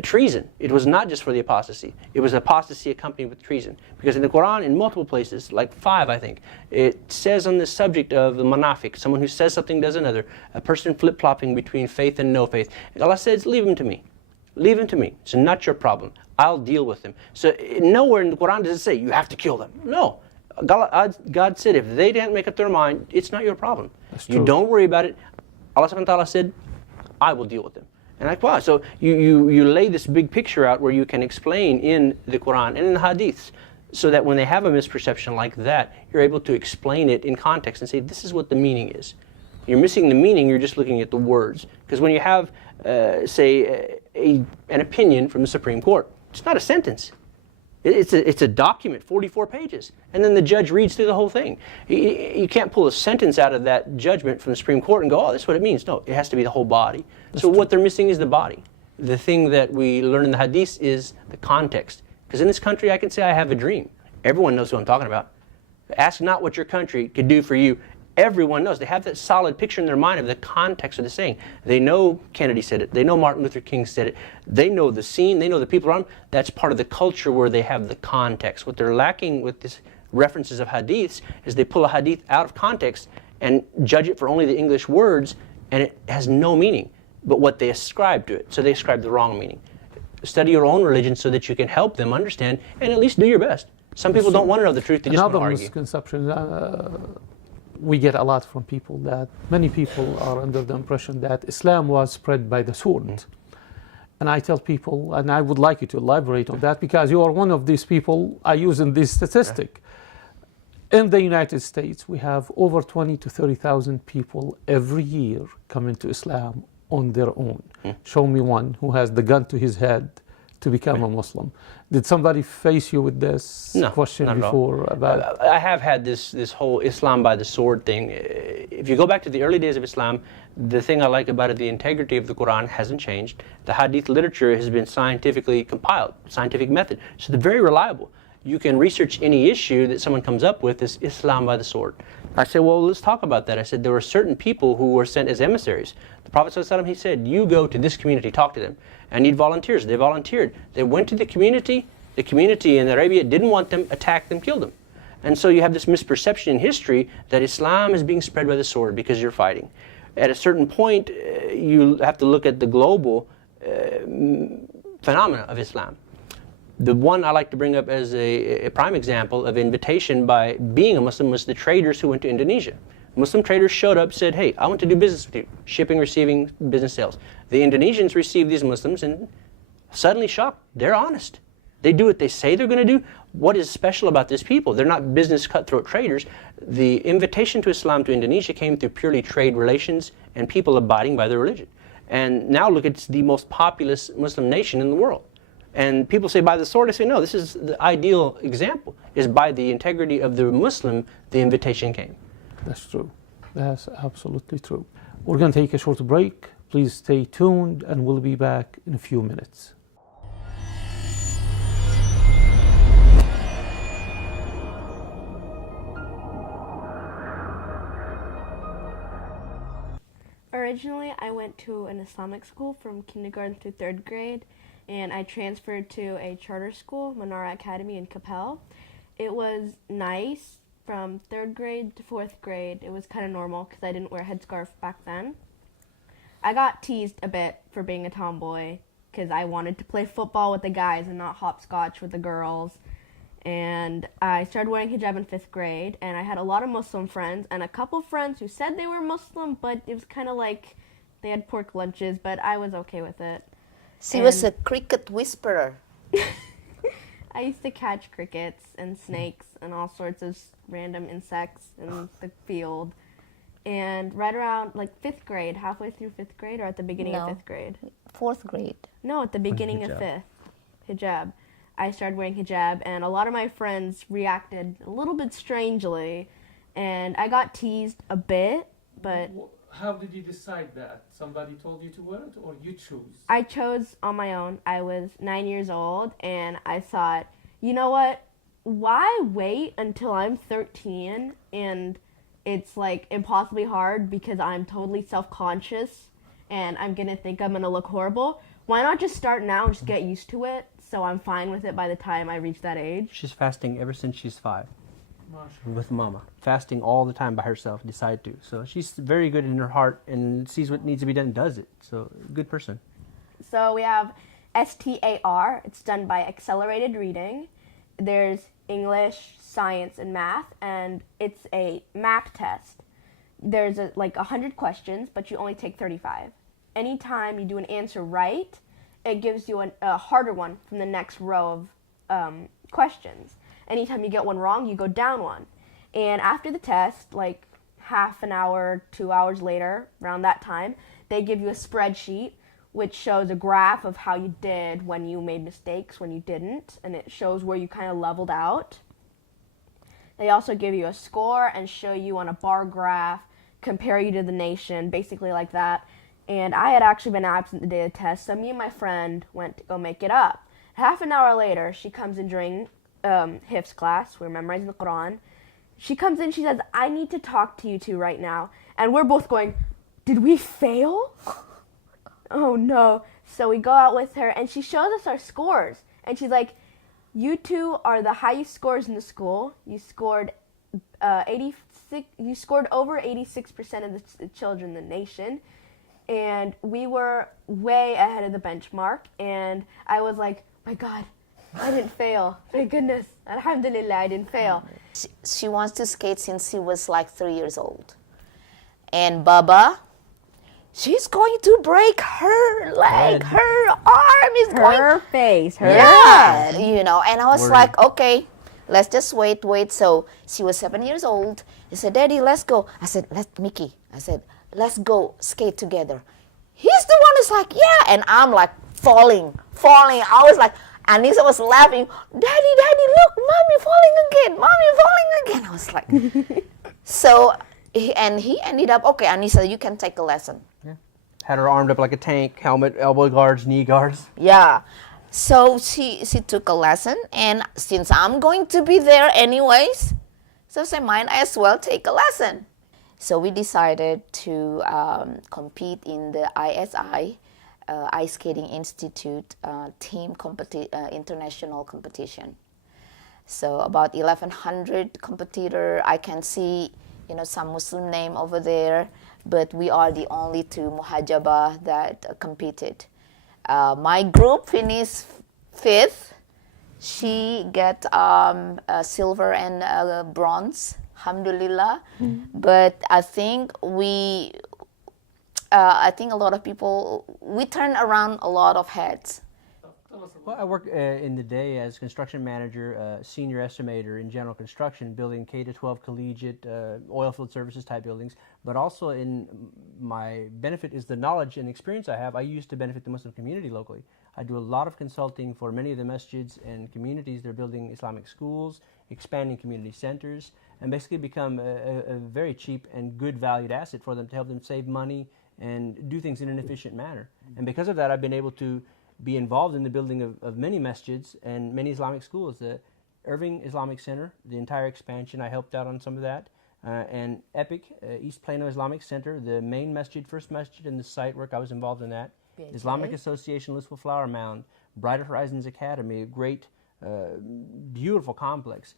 treason. It was not just for the apostasy. It was apostasy accompanied with treason. Because in the Quran, in multiple places, like 5 I think, it says on the subject of the munafiq, someone who says something, does another, a person flip-flopping between faith and no faith. And Allah says, leave him to me. Leave him to me. It's not your problem. I'll deal with them. So nowhere in the Quran does it say, you have to kill them. No. God said, if they didn't make up their mind, it's not your problem. You don't worry about it. Allah subhanahu wa ta'ala said, I will deal with them. And like, wow, so you lay this big picture out where you can explain in the Quran and in the Hadiths, so that when they have a misperception like that, you're able to explain it in context and say, this is what the meaning is. You're missing the meaning, you're just looking at the words. Because when you have, say, an opinion from the Supreme Court, it's not a sentence. It's a document, 44 pages. And then the judge reads through the whole thing. You can't pull a sentence out of that judgment from the Supreme Court and go, oh, that's what it means. No, it has to be the whole body. So what they're missing is the body. The thing that we learn in the hadith is the context. Because in this country, I can say I have a dream. Everyone knows who I'm talking about. Ask not what your country could do for you. Everyone knows. They have that solid picture in their mind of the context of the saying. They know Kennedy said it. They know Martin Luther King said it. They know the scene. They know the people around them. That's part of the culture where they have the context. What they're lacking with this references of hadiths is they pull a hadith out of context and judge it for only the English words, and it has no meaning but what they ascribe to it. So they ascribe the wrong meaning. Study your own religion so that you can help them understand and at least do your best. Some people don't want to know the truth. They just want to argue. Another misconception we get a lot from people, that many people are under the impression that Islam was spread by the sword. And I tell people, and I would like you to elaborate on that, because you are one of these people I use in this statistic. In the United States, we have over 20 to 30,000 people every year come into Islam on their own. Show me one who has the gun to his head to become a Muslim. Did somebody face you with this question before? About I have had this whole Islam by the sword thing. If you go back to the early days of Islam, the thing I like about it, the integrity of the Quran hasn't changed. The hadith literature has been scientifically compiled, scientific method. So they're very reliable. You can research any issue that someone comes up with as Islam by the sword. I said, well, let's talk about that. I said, there were certain people who were sent as emissaries. The Prophet ﷺ, he said, you go to this community, talk to them. I need volunteers. They volunteered. They went to the community. The community in Arabia didn't want them, attacked them, killed them. And so you have this misperception in history that Islam is being spread by the sword because you're fighting. At a certain point, you have to look at the global phenomena of Islam. The one I like to bring up as a prime example of invitation by being a Muslim was the traders who went to Indonesia. Muslim traders showed up, said, hey, I want to do business with you. Shipping, receiving, business sales. The Indonesians received these Muslims and suddenly shocked. They're honest. They do what they say they're going to do. What is special about these people? They're not business cutthroat traders. The invitation to Islam to Indonesia came through purely trade relations and people abiding by their religion. And now look, it's the most populous Muslim nation in the world. And people say by the sword, I say no, this is the ideal example, is by the integrity of the Muslim, the invitation came. That's true. That's absolutely true. We're going to take a short break. Please stay tuned and we'll be back in a few minutes. Originally, I went to an Islamic school from kindergarten through 3rd grade, and I transferred to a charter school, Manara Academy in Capel. It was nice. From 3rd grade to 4th grade, it was kind of normal because I didn't wear a headscarf back then. I got teased a bit for being a tomboy because I wanted to play football with the guys and not hopscotch with the girls. And I started wearing hijab in 5th grade, and I had a lot of Muslim friends and a couple friends who said they were Muslim, but it was kind of like they had pork lunches, but I was okay with it. She was a cricket whisperer. I used to catch crickets and snakes and all sorts of random insects in the field. And right around like 5th grade, halfway through 5th grade, or at the beginning of 5th grade? 4th grade. No, at the beginning of 5th. Hijab. I started wearing hijab, and a lot of my friends reacted a little bit strangely, and I got teased a bit, but... How did you decide that? Somebody told you to wear it, or you chose? I chose on my own. I was 9 years old, and I thought, you know what? Why wait until I'm 13 and it's like impossibly hard because I'm totally self-conscious and I'm going to think I'm going to look horrible? Why not just start now and just get used to it so I'm fine with it by the time I reach that age? She's fasting ever since she's 5. With mama. Fasting all the time by herself, decide to. So she's very good in her heart and sees what needs to be done, does it. So good person. So we have STAR. It's done by accelerated reading. There's English, science, and math, and it's a MAC test. There's like 100 questions, but you only take 35. Anytime you do an answer right, it gives you a harder one from the next row of questions. Anytime you get one wrong, you go down one. And after the test, like half an hour, 2 hours later, around that time, they give you a spreadsheet which shows a graph of how you did when you made mistakes, when you didn't, and it shows where you kind of leveled out. They also give you a score and show you on a bar graph, compare you to the nation, basically like that. And I had actually been absent the day of the test, so me and my friend went to go make it up. Half an hour later, she comes in during Hifz class. We were memorizing the Quran. She comes in, she says, I need to talk to you two right now. And we're both going, did we fail? Oh no. So we go out with her and she shows us our scores. And she's like, you two are the highest scores in the school. You scored 86. You scored over 86% of the children in the nation. And we were way ahead of the benchmark. And I was like, my God, I didn't fail. Thank goodness. Alhamdulillah, I didn't fail. She wants to skate since she was like 3 years old. And Baba, she's going to break her leg, her arm is going. Her face, her Yeah, you know, and I was like, okay, let's just wait. So she was 7 years old. He said, Daddy, let's go. I said, Mickey, let's go skate together. He's the one who's like, yeah. And I'm like falling. I was like, Anissa was laughing, Daddy, look, Mommy falling again. I was like, so, he ended up, okay, Anissa, you can take a lesson. Yeah. Had her armed up like a tank, helmet, elbow guards, knee guards. Yeah. So she took a lesson, and since I'm going to be there anyways, so I might as well take a lesson. So we decided to compete in the ISI, Ice Skating Institute team international competition. So about 1,100 competitor. I can see, you know, some Muslim name over there, but we are the only two Muhajaba that competed. My group finished 5th. She got silver and bronze, alhamdulillah. But I think a lot of people, we turn around a lot of heads. Well, I work in the day as construction manager, senior estimator in general construction, building K-12 collegiate oil field services type buildings. But also in my benefit is the knowledge and experience I have. I used to benefit the Muslim community locally. I do a lot of consulting for many of the masjids and communities. They're building Islamic schools, expanding community centers, and basically become a very cheap and good valued asset for them to help them save money and do things in an efficient manner. And because of that, I've been able to be involved in the building of many masjids and many Islamic schools. The Irving Islamic Center, the entire expansion, I helped out on some of that. And EPIC, East Plano Islamic Center, the main masjid, first masjid, and the site work, I was involved in that. Islamic Association, Louisville Flower Mound, Brighter Horizons Academy, a great, beautiful complex.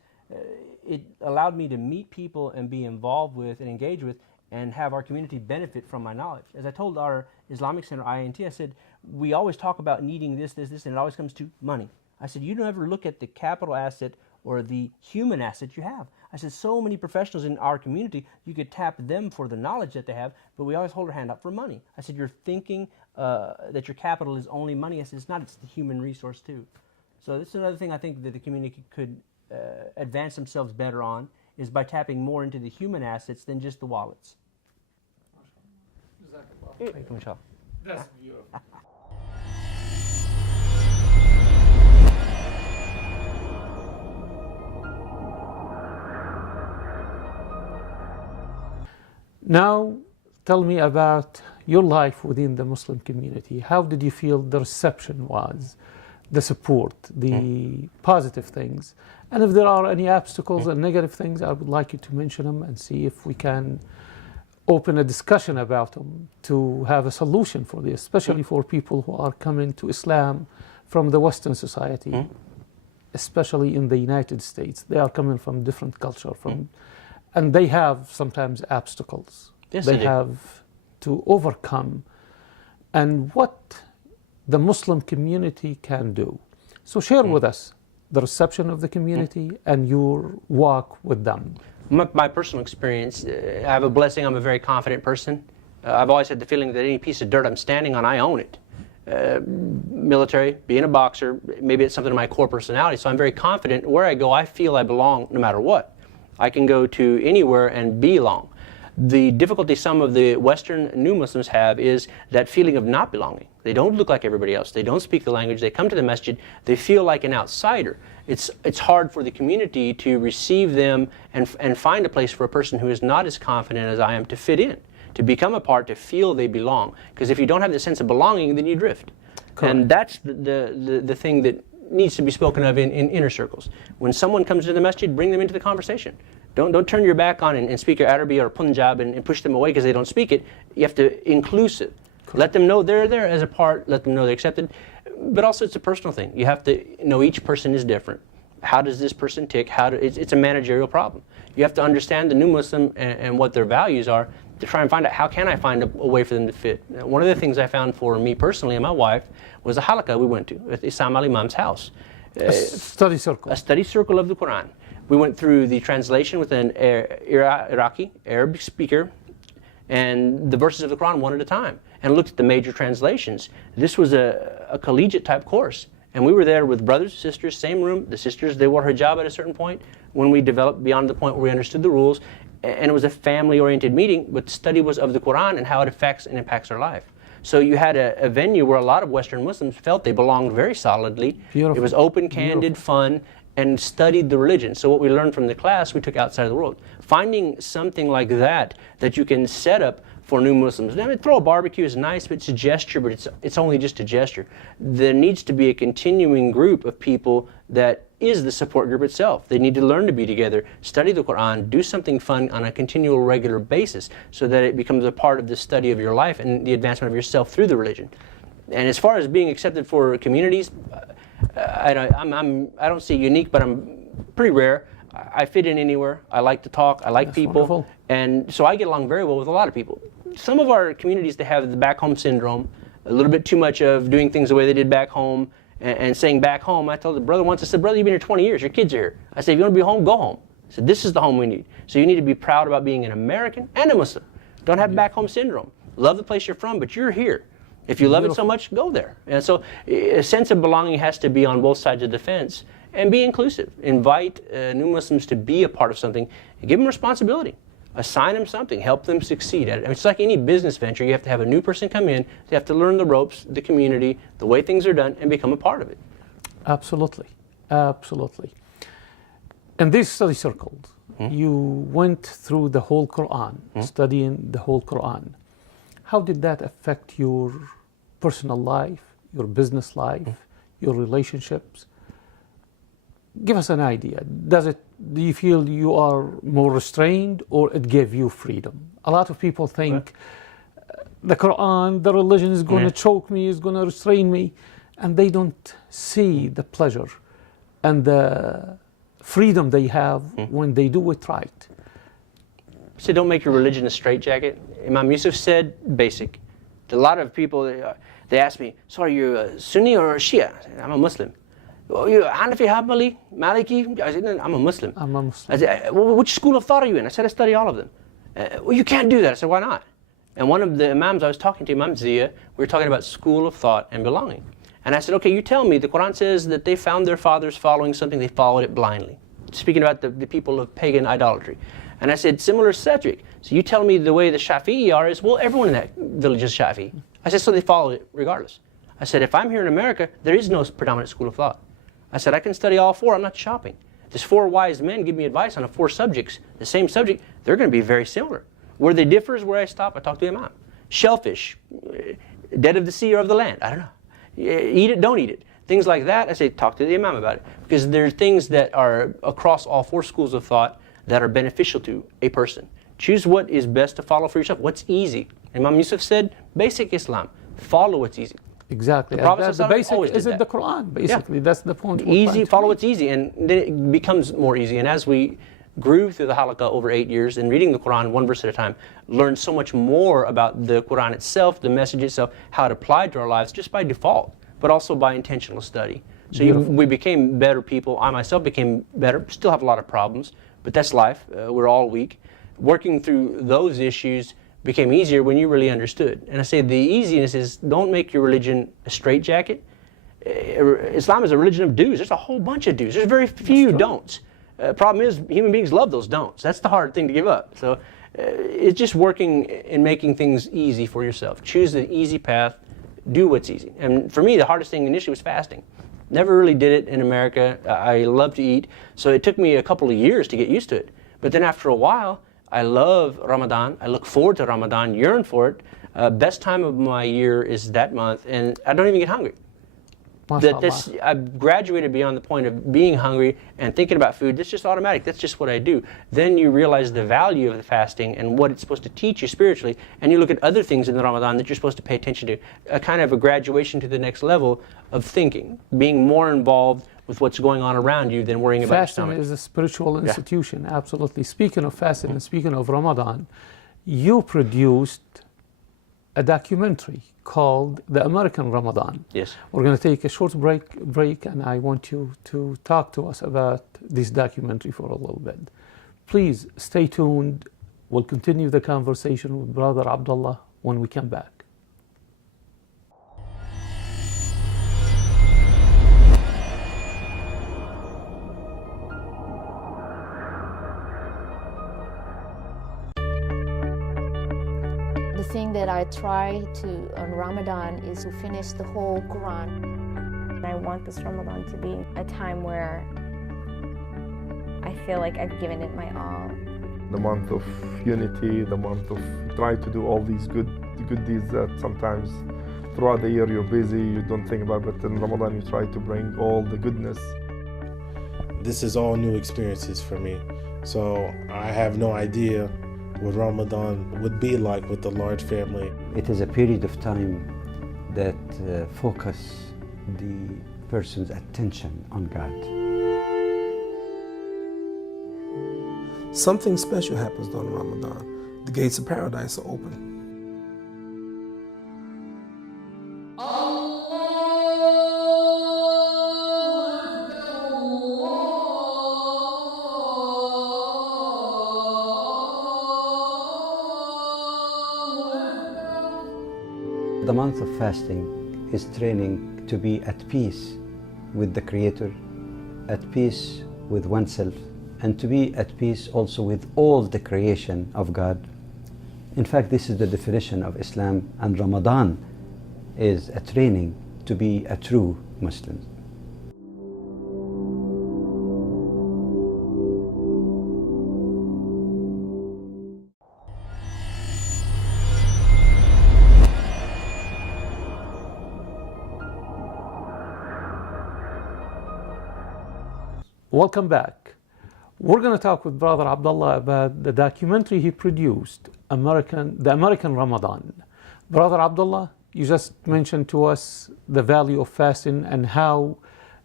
It allowed me to meet people and be involved with and engage with and have our community benefit from my knowledge. As I told our Islamic Center, INT, I said, we always talk about needing this, and it always comes to money. I said, you don't ever look at the capital asset or the human asset you have. I said, so many professionals in our community, you could tap them for the knowledge that they have, but we always hold our hand up for money. I said, you're thinking that your capital is only money. I said, it's not, it's the human resource too. So this is another thing I think that the community could advance themselves better on, is by tapping more into the human assets than just the wallets. That's beautiful. Now, tell me about your life within the Muslim community. How did you feel the reception was, the support, the positive things? And if there are any obstacles and negative things, I would like you to mention them and see if we can open a discussion about them to have a solution for this, especially for people who are coming to Islam from the Western society, especially in the United States. They are coming from different culture, and they have sometimes obstacles they have to overcome, and what the Muslim community can do. So share with us the reception of the community and your walk with them. My personal experience, I have a blessing. I'm a very confident person. I've always had the feeling that any piece of dirt I'm standing on, I own it. Military, being a boxer, maybe it's something in my core personality, so I'm very confident. Where I go, I feel I belong no matter what. I can go to anywhere and belong. The difficulty some of the Western new Muslims have is that feeling of not belonging. They don't look like everybody else. They don't speak the language. They come to the masjid. They feel like an outsider. It's hard for the community to receive them and find a place for a person who is not as confident as I am to fit in, to become a part, to feel they belong. Because if you don't have the sense of belonging, then you drift. Correct. And that's the thing that needs to be spoken of in inner circles. When someone comes to the masjid, bring them into the conversation. Don't turn your back on and speak your Arabic or Punjab and push them away because they don't speak it. You have to inclusive. Correct. Let them know they're there as a part. Let them know they're accepted. But also it's a personal thing. You have to know each person is different. How does this person tick? It's a managerial problem. You have to understand the new Muslim and what their values are to try and find out how can I find a way for them to fit. One of the things I found for me personally and my wife was a halaqah we went to at Isam al Imam's house. A study circle. A study circle of the Quran. We went through the translation with an Iraqi, Arabic speaker, and the verses of the Quran one at a time, and looked at the major translations. This was a collegiate type course. And we were there with brothers and sisters, same room. The sisters, they wore hijab at a certain point when we developed beyond the point where we understood the rules. And it was a family-oriented meeting, but the study was of the Quran and how it affects and impacts our life. So you had a venue where a lot of Western Muslims felt they belonged very solidly. Beautiful. It was open, candid, fun, and studied the religion. So what we learned from the class, we took outside of the world. Finding something like that you can set up for new Muslims. I mean, throw a barbecue is nice, but it's a gesture, but it's only just a gesture. There needs to be a continuing group of people that is the support group itself. They need to learn to be together, study the Quran, do something fun on a continual, regular basis so that it becomes a part of the study of your life and the advancement of yourself through the religion. And as far as being accepted for communities, I don't see unique, but I'm pretty rare. I fit in anywhere. I like to talk. I like people. Wonderful. And so I get along very well with a lot of people. Some of our communities, they have the back home syndrome, a little bit too much of doing things the way they did back home and saying back home. I told the brother once, I said, brother, you've been here 20 years. Your kids are here. I said, if you want to be home, go home. I said, this is the home we need. So you need to be proud about being an American and a Muslim. Don't have back home syndrome. Love the place you're from, but you're here. If you love it so much, go there. And so a sense of belonging has to be on both sides of the fence. And be inclusive. Invite new Muslims to be a part of something and give them responsibility. Assign them something. Help them succeed at it. I mean, it's like any business venture. You have to have a new person come in. They have to learn the ropes, the community, the way things are done, and become a part of it. Absolutely. Absolutely. In these study circles, you went through the whole Quran, studying the whole Quran. How did that affect your personal life, your business life, your relationships? Give us an idea. Do you feel you are more restrained or it gave you freedom? A lot of people think the Quran, the religion is going to choke me, is going to restrain me, and they don't see the pleasure and the freedom they have when they do it right. So don't make your religion a straitjacket. Imam Yusuf said, basic. A lot of people, they ask me, so are you a Sunni or a Shia? I said, I'm a Muslim. Oh, you Hanafi, Hanbali, Maliki? I said, I'm a Muslim. I'm a Muslim. I said, well, which school of thought are you in? I said, I study all of them. Well, you can't do that. I said, why not? And one of the imams I was talking to, Imam Zia, we were talking about school of thought and belonging. And I said, okay, you tell me, the Quran says that they found their fathers following something, they followed it blindly. Speaking about the people of pagan idolatry. And I said, similar subject. So you tell me the way the Shafi'i are is, well, everyone in that village is Shafi'i. I said, so they followed it regardless. I said, if I'm here in America, there is no predominant school of thought. I said, I can study all four, I'm not shopping. There's four wise men give me advice on four subjects, the same subject, they're going to be very similar. Where they differ is where I stop, I talk to Imam. Shellfish, dead of the sea or of the land, I don't know. Eat it, don't eat it. Things like that, I say, talk to the Imam about it. Because there are things that are across all four schools of thought that are beneficial to a person. Choose what is best to follow for yourself, what's easy. Imam Yusuf said, basic Islam, follow what's easy. Exactly. The basic is the Quran, basically. That's the point. Easy, follow what's easy, and then it becomes more easy. And as we grew through the halaqah over 8 years and reading the Quran one verse at a time, learned so much more about the Quran itself, the message itself, how it applied to our lives just by default, but also by intentional study. So we became better people. I myself became better, still have a lot of problems, but that's life. We're all weak. Working through those issues became easier when you really understood. And I say the easiness is don't make your religion a straitjacket. Islam is a religion of do's. There's a whole bunch of do's. There's very few don'ts. Problem is human beings love those don'ts. That's the hard thing to give up. So it's just working and making things easy for yourself. Choose the easy path, do what's easy. And for me, the hardest thing initially was fasting. Never really did it in America. I love to eat, so it took me a couple of years to get used to it. But then after a while, I love Ramadan. I look forward to Ramadan, yearn for it. Best time of my year is that month, and I don't even get hungry. I've graduated beyond the point of being hungry and thinking about food. That's just automatic. That's just what I do. Then you realize the value of the fasting and what it's supposed to teach you spiritually, and you look at other things in the Ramadan that you're supposed to pay attention to. A kind of a graduation to the next level of thinking, being more involved with what's going on around you than worrying about your stomach. Fasting is a spiritual institution, absolutely. Speaking of fasting and speaking of Ramadan, you produced a documentary called The American Ramadan. Yes. We're going to take a short break, and I want you to talk to us about this documentary for a little bit. Please stay tuned. We'll continue the conversation with Brother Abdullah when we come back. The thing that I try to on Ramadan is to finish the whole Quran. I want this Ramadan to be a time where I feel like I've given it my all. The month of unity, the month of try to do all these good deeds that sometimes throughout the year you're busy, you don't think about, but in Ramadan you try to bring all the goodness. This is all new experiences for me, so I have no idea what Ramadan would be like with a large family. It is a period of time that focus the person's attention on God. Something special happens during Ramadan. The gates of paradise are open. The month of fasting is training to be at peace with the Creator, at peace with oneself, and to be at peace also with all the creation of God. In fact, this is the definition of Islam, and Ramadan is a training to be a true Muslim. Welcome back. We're going to talk with Brother Abdullah about the documentary he produced, The American Ramadan. Brother Abdullah, you just mentioned to us the value of fasting and how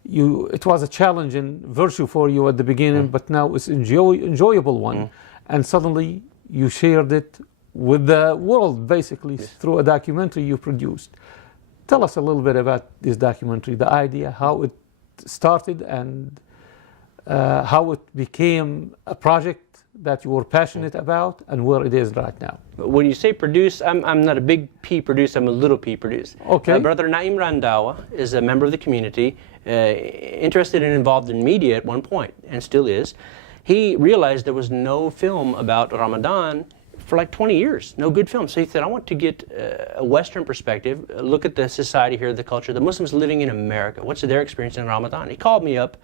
it was a challenging virtue for you at the beginning, but now it's an enjoyable one. And suddenly you shared it with the world, basically, through a documentary you produced. Tell us a little bit about this documentary, the idea, how it started, and how it became a project that you were passionate about, and where it is right now. When you say produce, I'm not a big P produce, I'm a little P produce. Okay. Brother Naim Randawa is a member of the community, interested and involved in media at one point, and still is. He realized there was no film about Ramadan for like 20 years, no good film. So he said, I want to get a Western perspective, look at the society here, the culture, the Muslims living in America. What's their experience in Ramadan? He called me up.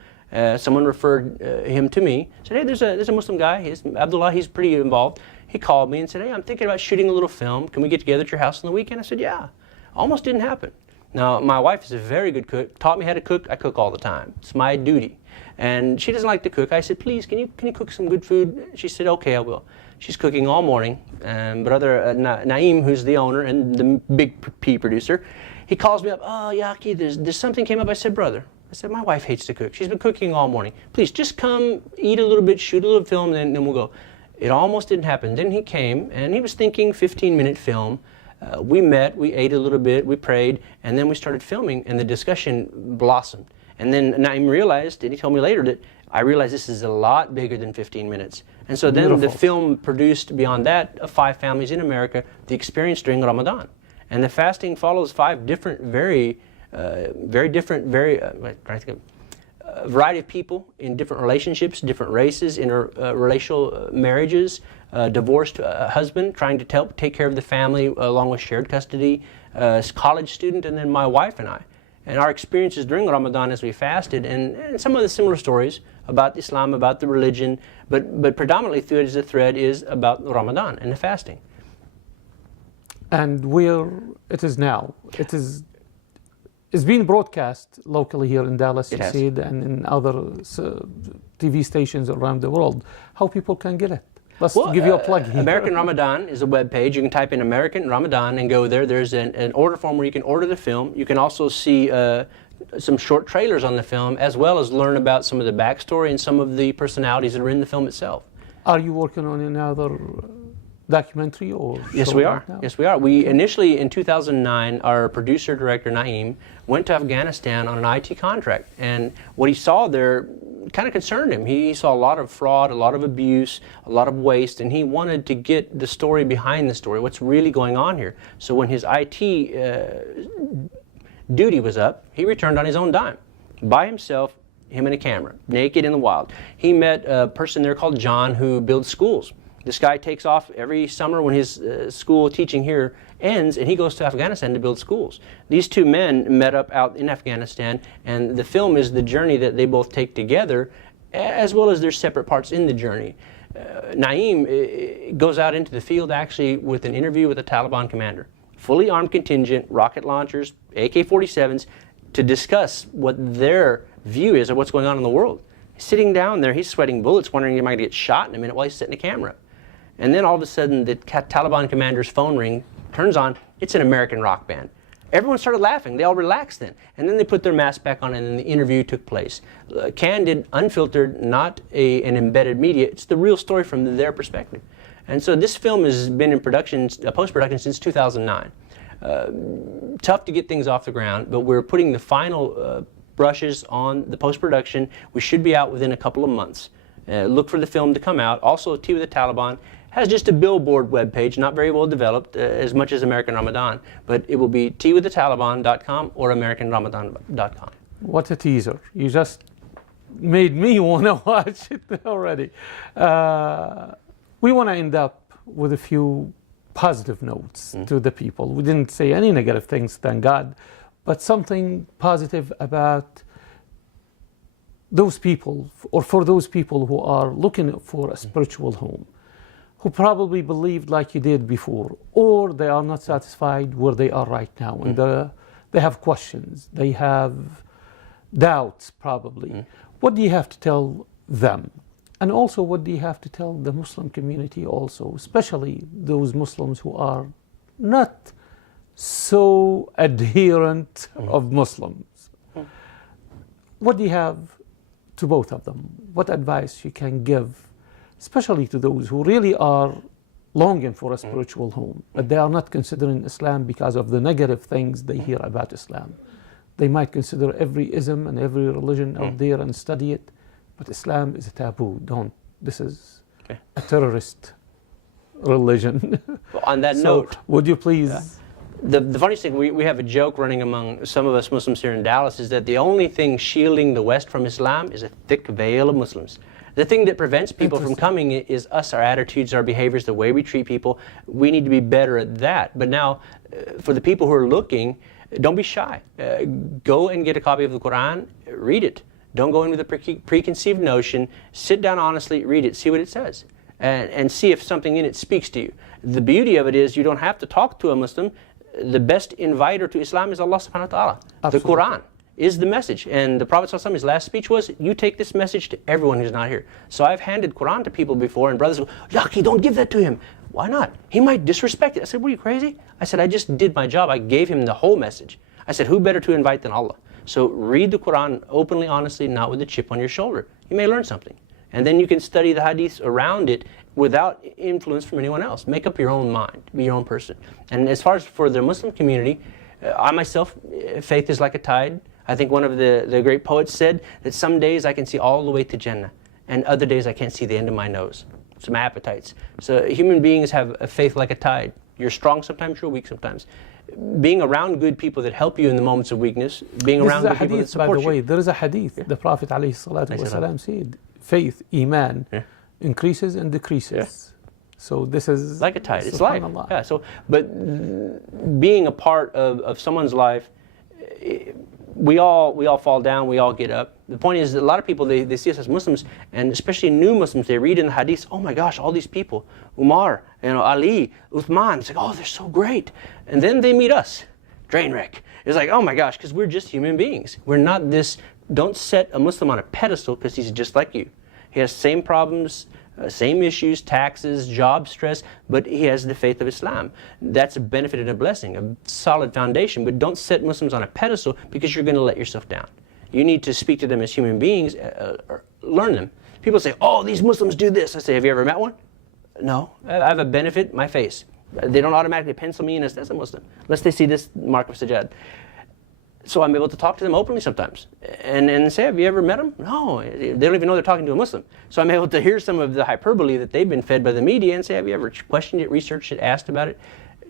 Someone referred him to me. Said, hey, there's a Muslim guy. He's Abdullah. He's pretty involved. He called me and said, hey, I'm thinking about shooting a little film. Can we get together at your house on the weekend? I said, yeah. Almost didn't happen. Now, my wife is a very good cook. Taught me how to cook. I cook all the time. It's my duty. And she doesn't like to cook. I said, please, can you cook some good food? She said, okay, I will. She's cooking all morning. And Brother Naim, who's the owner and the big P producer, he calls me up. Oh, Yaki, there's something came up. I said, brother. I said, my wife hates to cook. She's been cooking all morning. Please, just come, eat a little bit, shoot a little film, and then we'll go. It almost didn't happen. Then he came, and he was thinking 15-minute film. We met, we ate a little bit, we prayed, and then we started filming, and the discussion blossomed. And then Naim realized, and he told me later, that I realized this is a lot bigger than 15 minutes. And so then the film produced beyond that of 5 families in America, the experience during Ramadan. And the fasting follows 5 different, very different a variety of people in different relationships, different races, interracial marriages, divorced husband trying to take care of the family along with shared custody, college student, and then my wife and I. And our experiences during Ramadan as we fasted, and some of the similar stories about Islam, about the religion, but predominantly through it as a thread is about Ramadan and the fasting. And where it is now, it's being broadcast locally here in Dallas, you said, and in other TV stations around the world. How people can get it? Let's give you a plug here. American Ramadan is a web page. You can type in American Ramadan and go there. There's an order form where you can order the film. You can also see some short trailers on the film, as well as learn about some of the backstory and some of the personalities that are in the film itself. Are you working on another documentary or Yes, we are. Yes, we are. We initially, in 2009, our producer, director, Naeem, went to Afghanistan on an IT contract. And what he saw there kind of concerned him. He saw a lot of fraud, a lot of abuse, a lot of waste, and he wanted to get the story behind the story, what's really going on here. So when his IT duty was up, he returned on his own dime, by himself, him and a camera, naked in the wild. He met a person there called John who builds schools. This guy takes off every summer when his school teaching here ends, and he goes to Afghanistan to build schools. These two men met up out in Afghanistan, and the film is the journey that they both take together, as well as their separate parts in the journey. Naeem goes out into the field actually with an interview with a Taliban commander, fully armed contingent, rocket launchers, AK-47s, to discuss what their view is of what's going on in the world. Sitting down there, he's sweating bullets, wondering he might get shot in a minute while he's setting a camera. And then all of a sudden, the Taliban commander's phone ring turns on. It's an American rock band. Everyone started laughing. They all relaxed then. And then they put their mask back on, and then the interview took place. Candid, unfiltered, not an embedded media. It's the real story from their perspective. And so this film has been in production, post-production, since 2009. Tough to get things off the ground, but we're putting the final brushes on the post-production. We should be out within a couple of months. Look for the film to come out. Also, Tea with the Taliban has just a billboard webpage, not very well developed, as much as American Ramadan, but it will be teawiththetaliban.com or americanramadan.com. What a teaser. You just made me want to watch it already. We want to end up with a few positive notes to the people. We didn't say any negative things, thank God, but something positive about those people, or for those people who are looking for a spiritual home, who probably believed like you did before, or they are not satisfied where they are right now, and they have questions, they have doubts probably. What do you have to tell them? And also, what do you have to tell the Muslim community also, especially those Muslims who are not so adherent of Muslims? What do you have to both of them? What advice you can give, especially to those who really are longing for a spiritual home, but they are not considering Islam because of the negative things they hear about Islam. They might consider every ism and every religion out there and study it, but Islam is a taboo. This is a terrorist religion. Well, on that note, would you please... The funniest thing, we have a joke running among some of us Muslims here in Dallas, is that the only thing shielding the West from Islam is a thick veil of Muslims. The thing that prevents people from coming is us, our attitudes, our behaviors, the way we treat people. We need to be better at that. But now, for the people who are looking, don't be shy. Go and get a copy of the Quran, read it. Don't go in with a preconceived notion. Sit down honestly, read it, see what it says, and see if something in it speaks to you. The beauty of it is you don't have to talk to a Muslim. The best inviter to Islam is Allah subhanahu wa ta'ala. Absolutely. The Quran is the message. And the Prophet ﷺ, his last speech was, you take this message to everyone who's not here. So I've handed Quran to people before, and brothers go, Yaki, don't give that to him. Why not? He might disrespect it. I said, were you crazy? I said, I just did my job. I gave him the whole message. I said, who better to invite than Allah? So read the Quran openly, honestly, not with a chip on your shoulder. You may learn something. And then you can study the hadiths around it without influence from anyone else. Make up your own mind, be your own person. And as far as for the Muslim community, I myself, faith is like a tide. I think one of the great poets said that some days I can see all the way to Jannah, and other days I can't see the end of my nose. Some appetites. So human beings have a faith like a tide. You're strong sometimes, you're weak sometimes. being around good people that help you in the moments of weakness, being around good people that support you. By the way, there is a hadith. The Prophet ﷺ said, faith, iman, increases and decreases. So this is like a tide. It's life. Yeah. So, but being a part of someone's life, we all fall down. We all get up. The point is that a lot of people they see us as Muslims, and especially new Muslims, they read in the hadith, oh my gosh, all these people, Umar, Ali, Uthman. It's like, oh, they're so great. And then they meet us, train wreck. It's like, oh my gosh, because we're just human beings. We're not this. Don't set a Muslim on a pedestal because he's just like you. He has same problems. Same issues, taxes, job stress, but he has the faith of Islam. That's a benefit and a blessing, a solid foundation. But don't set Muslims on a pedestal because you're going to let yourself down. You need to speak to them as human beings, or learn them. People say, oh, these Muslims do this. I say, have you ever met one? No. I have a benefit, my face. They don't automatically pencil me in as a Muslim, unless they see this mark of sajad. So I'm able to talk to them openly sometimes and say, have you ever met them? No, they don't even know they're talking to a Muslim. So I'm able to hear some of the hyperbole that they've been fed by the media and say, have you ever questioned it, researched it, asked about it?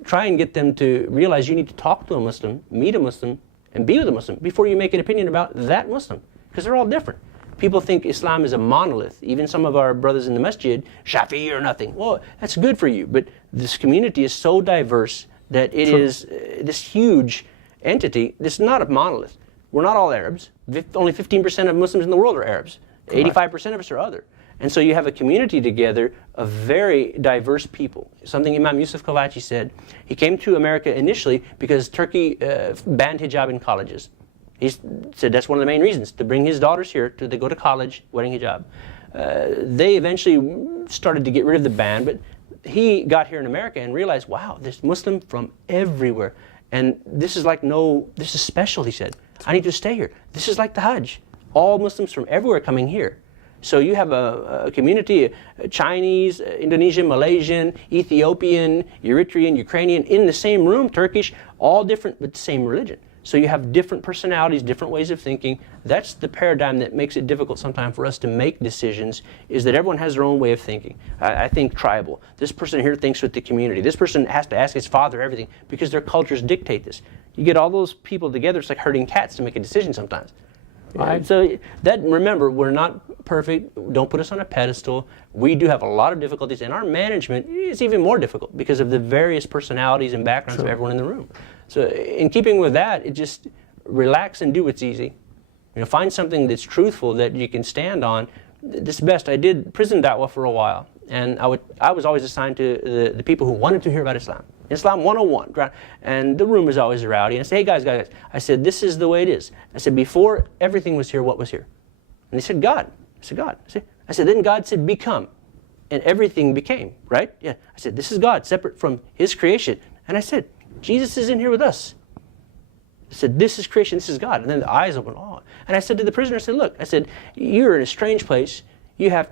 Try and get them to realize you need to talk to a Muslim, meet a Muslim, and be with a Muslim before you make an opinion about that Muslim, because they're all different. People think Islam is a monolith. Even some of our brothers in the masjid, Shafi'i or nothing. Well, that's good for you, but this community is so diverse that it is this huge entity. This is not a monolith. We're not all Arabs. Only 15% of Muslims in the world are Arabs. 85% of us are other. And so you have a community together of very diverse people. Something Imam Yusuf Kalachi said. He came to America initially because Turkey banned hijab in colleges. He said that's one of the main reasons, to bring his daughters here to go to college wearing hijab. They eventually started to get rid of the ban, but he got here in America and realized, wow, there's Muslim from everywhere. And this is this is special, he said. I need to stay here. This is like the Hajj. All Muslims from everywhere coming here. So you have a community, Chinese, Indonesian, Malaysian, Ethiopian, Eritrean, Ukrainian, in the same room, Turkish, all different, but the same religion. So you have different personalities, different ways of thinking. That's the paradigm that makes it difficult sometimes for us to make decisions, is that everyone has their own way of thinking. I think tribal. This person here thinks with the community. This person has to ask his father everything because their cultures dictate this. You get all those people together, it's like herding cats to make a decision sometimes. Right. So remember, we're not perfect. Don't put us on a pedestal. We do have a lot of difficulties, and our management is even more difficult because of the various personalities and backgrounds of everyone in the room. So in keeping with that, it just relax and do what's easy. Find something that's truthful that you can stand on. This is best. I did prison da'wah for a while, and I was always assigned to the people who wanted to hear about Islam. Islam 101, and the room was always rowdy. And I said, hey guys, I said, this is the way it is. I said, before everything was here, what was here? And they said, God. I said, God. I said, then God said, become. And everything became, right? Yeah. I said, this is God, separate from His creation. And I said, Jesus is in here with us. I said, this is creation, this is God. And then the eyes opened. Oh. And I said to the prisoner, I said, look, I said, you're in a strange place. You have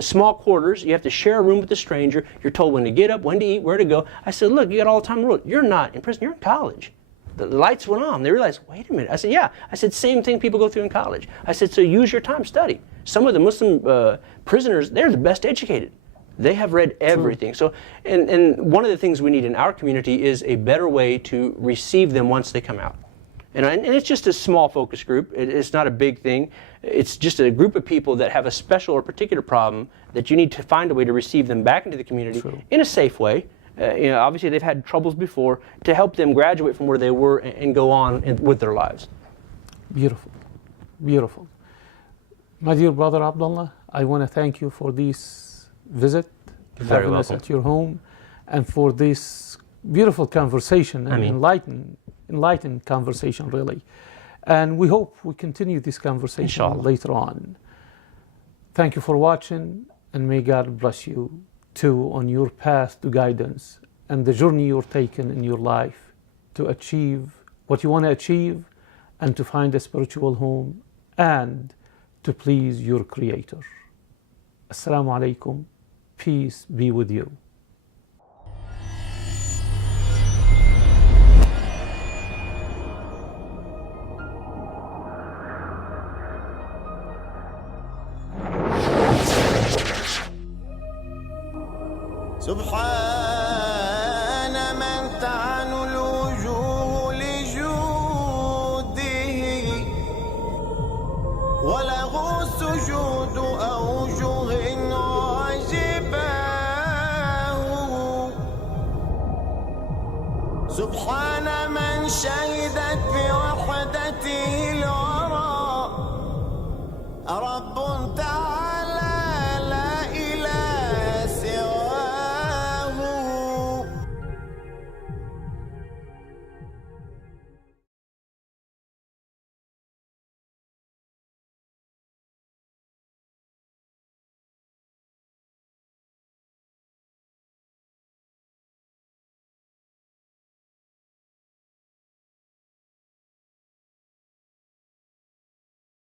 small quarters. You have to share a room with a stranger. You're told when to get up, when to eat, where to go. I said, look, you got all the time in the world. You're not in prison. You're in college. The lights went on. They realized, wait a minute. I said, yeah. I said, same thing people go through in college. I said, so use your time, study. Some of the Muslim prisoners, they're the best educated. They have read everything. So, and one of the things we need in our community is a better way to receive them once they come out. And it's just a small focus group. It's not a big thing. It's just a group of people that have a special or particular problem that you need to find a way to receive them back into the community in a safe way. Obviously they've had troubles before, to help them graduate from where they were and go on with their lives. Beautiful, beautiful. My dear brother Abdullah, I want to thank you for this visit, having us at your home, and for this beautiful conversation and enlightened conversation, really. And we hope we continue this conversation Inshallah. Later on. Thank you for watching, and may God bless you too on your path to guidance and the journey you're taking in your life to achieve what you want to achieve, and to find a spiritual home, and to please your Creator. Assalamu alaikum. Peace be with you. سبحان من تعن الوجوه وجود أوجه عجباه سبحان من شهدت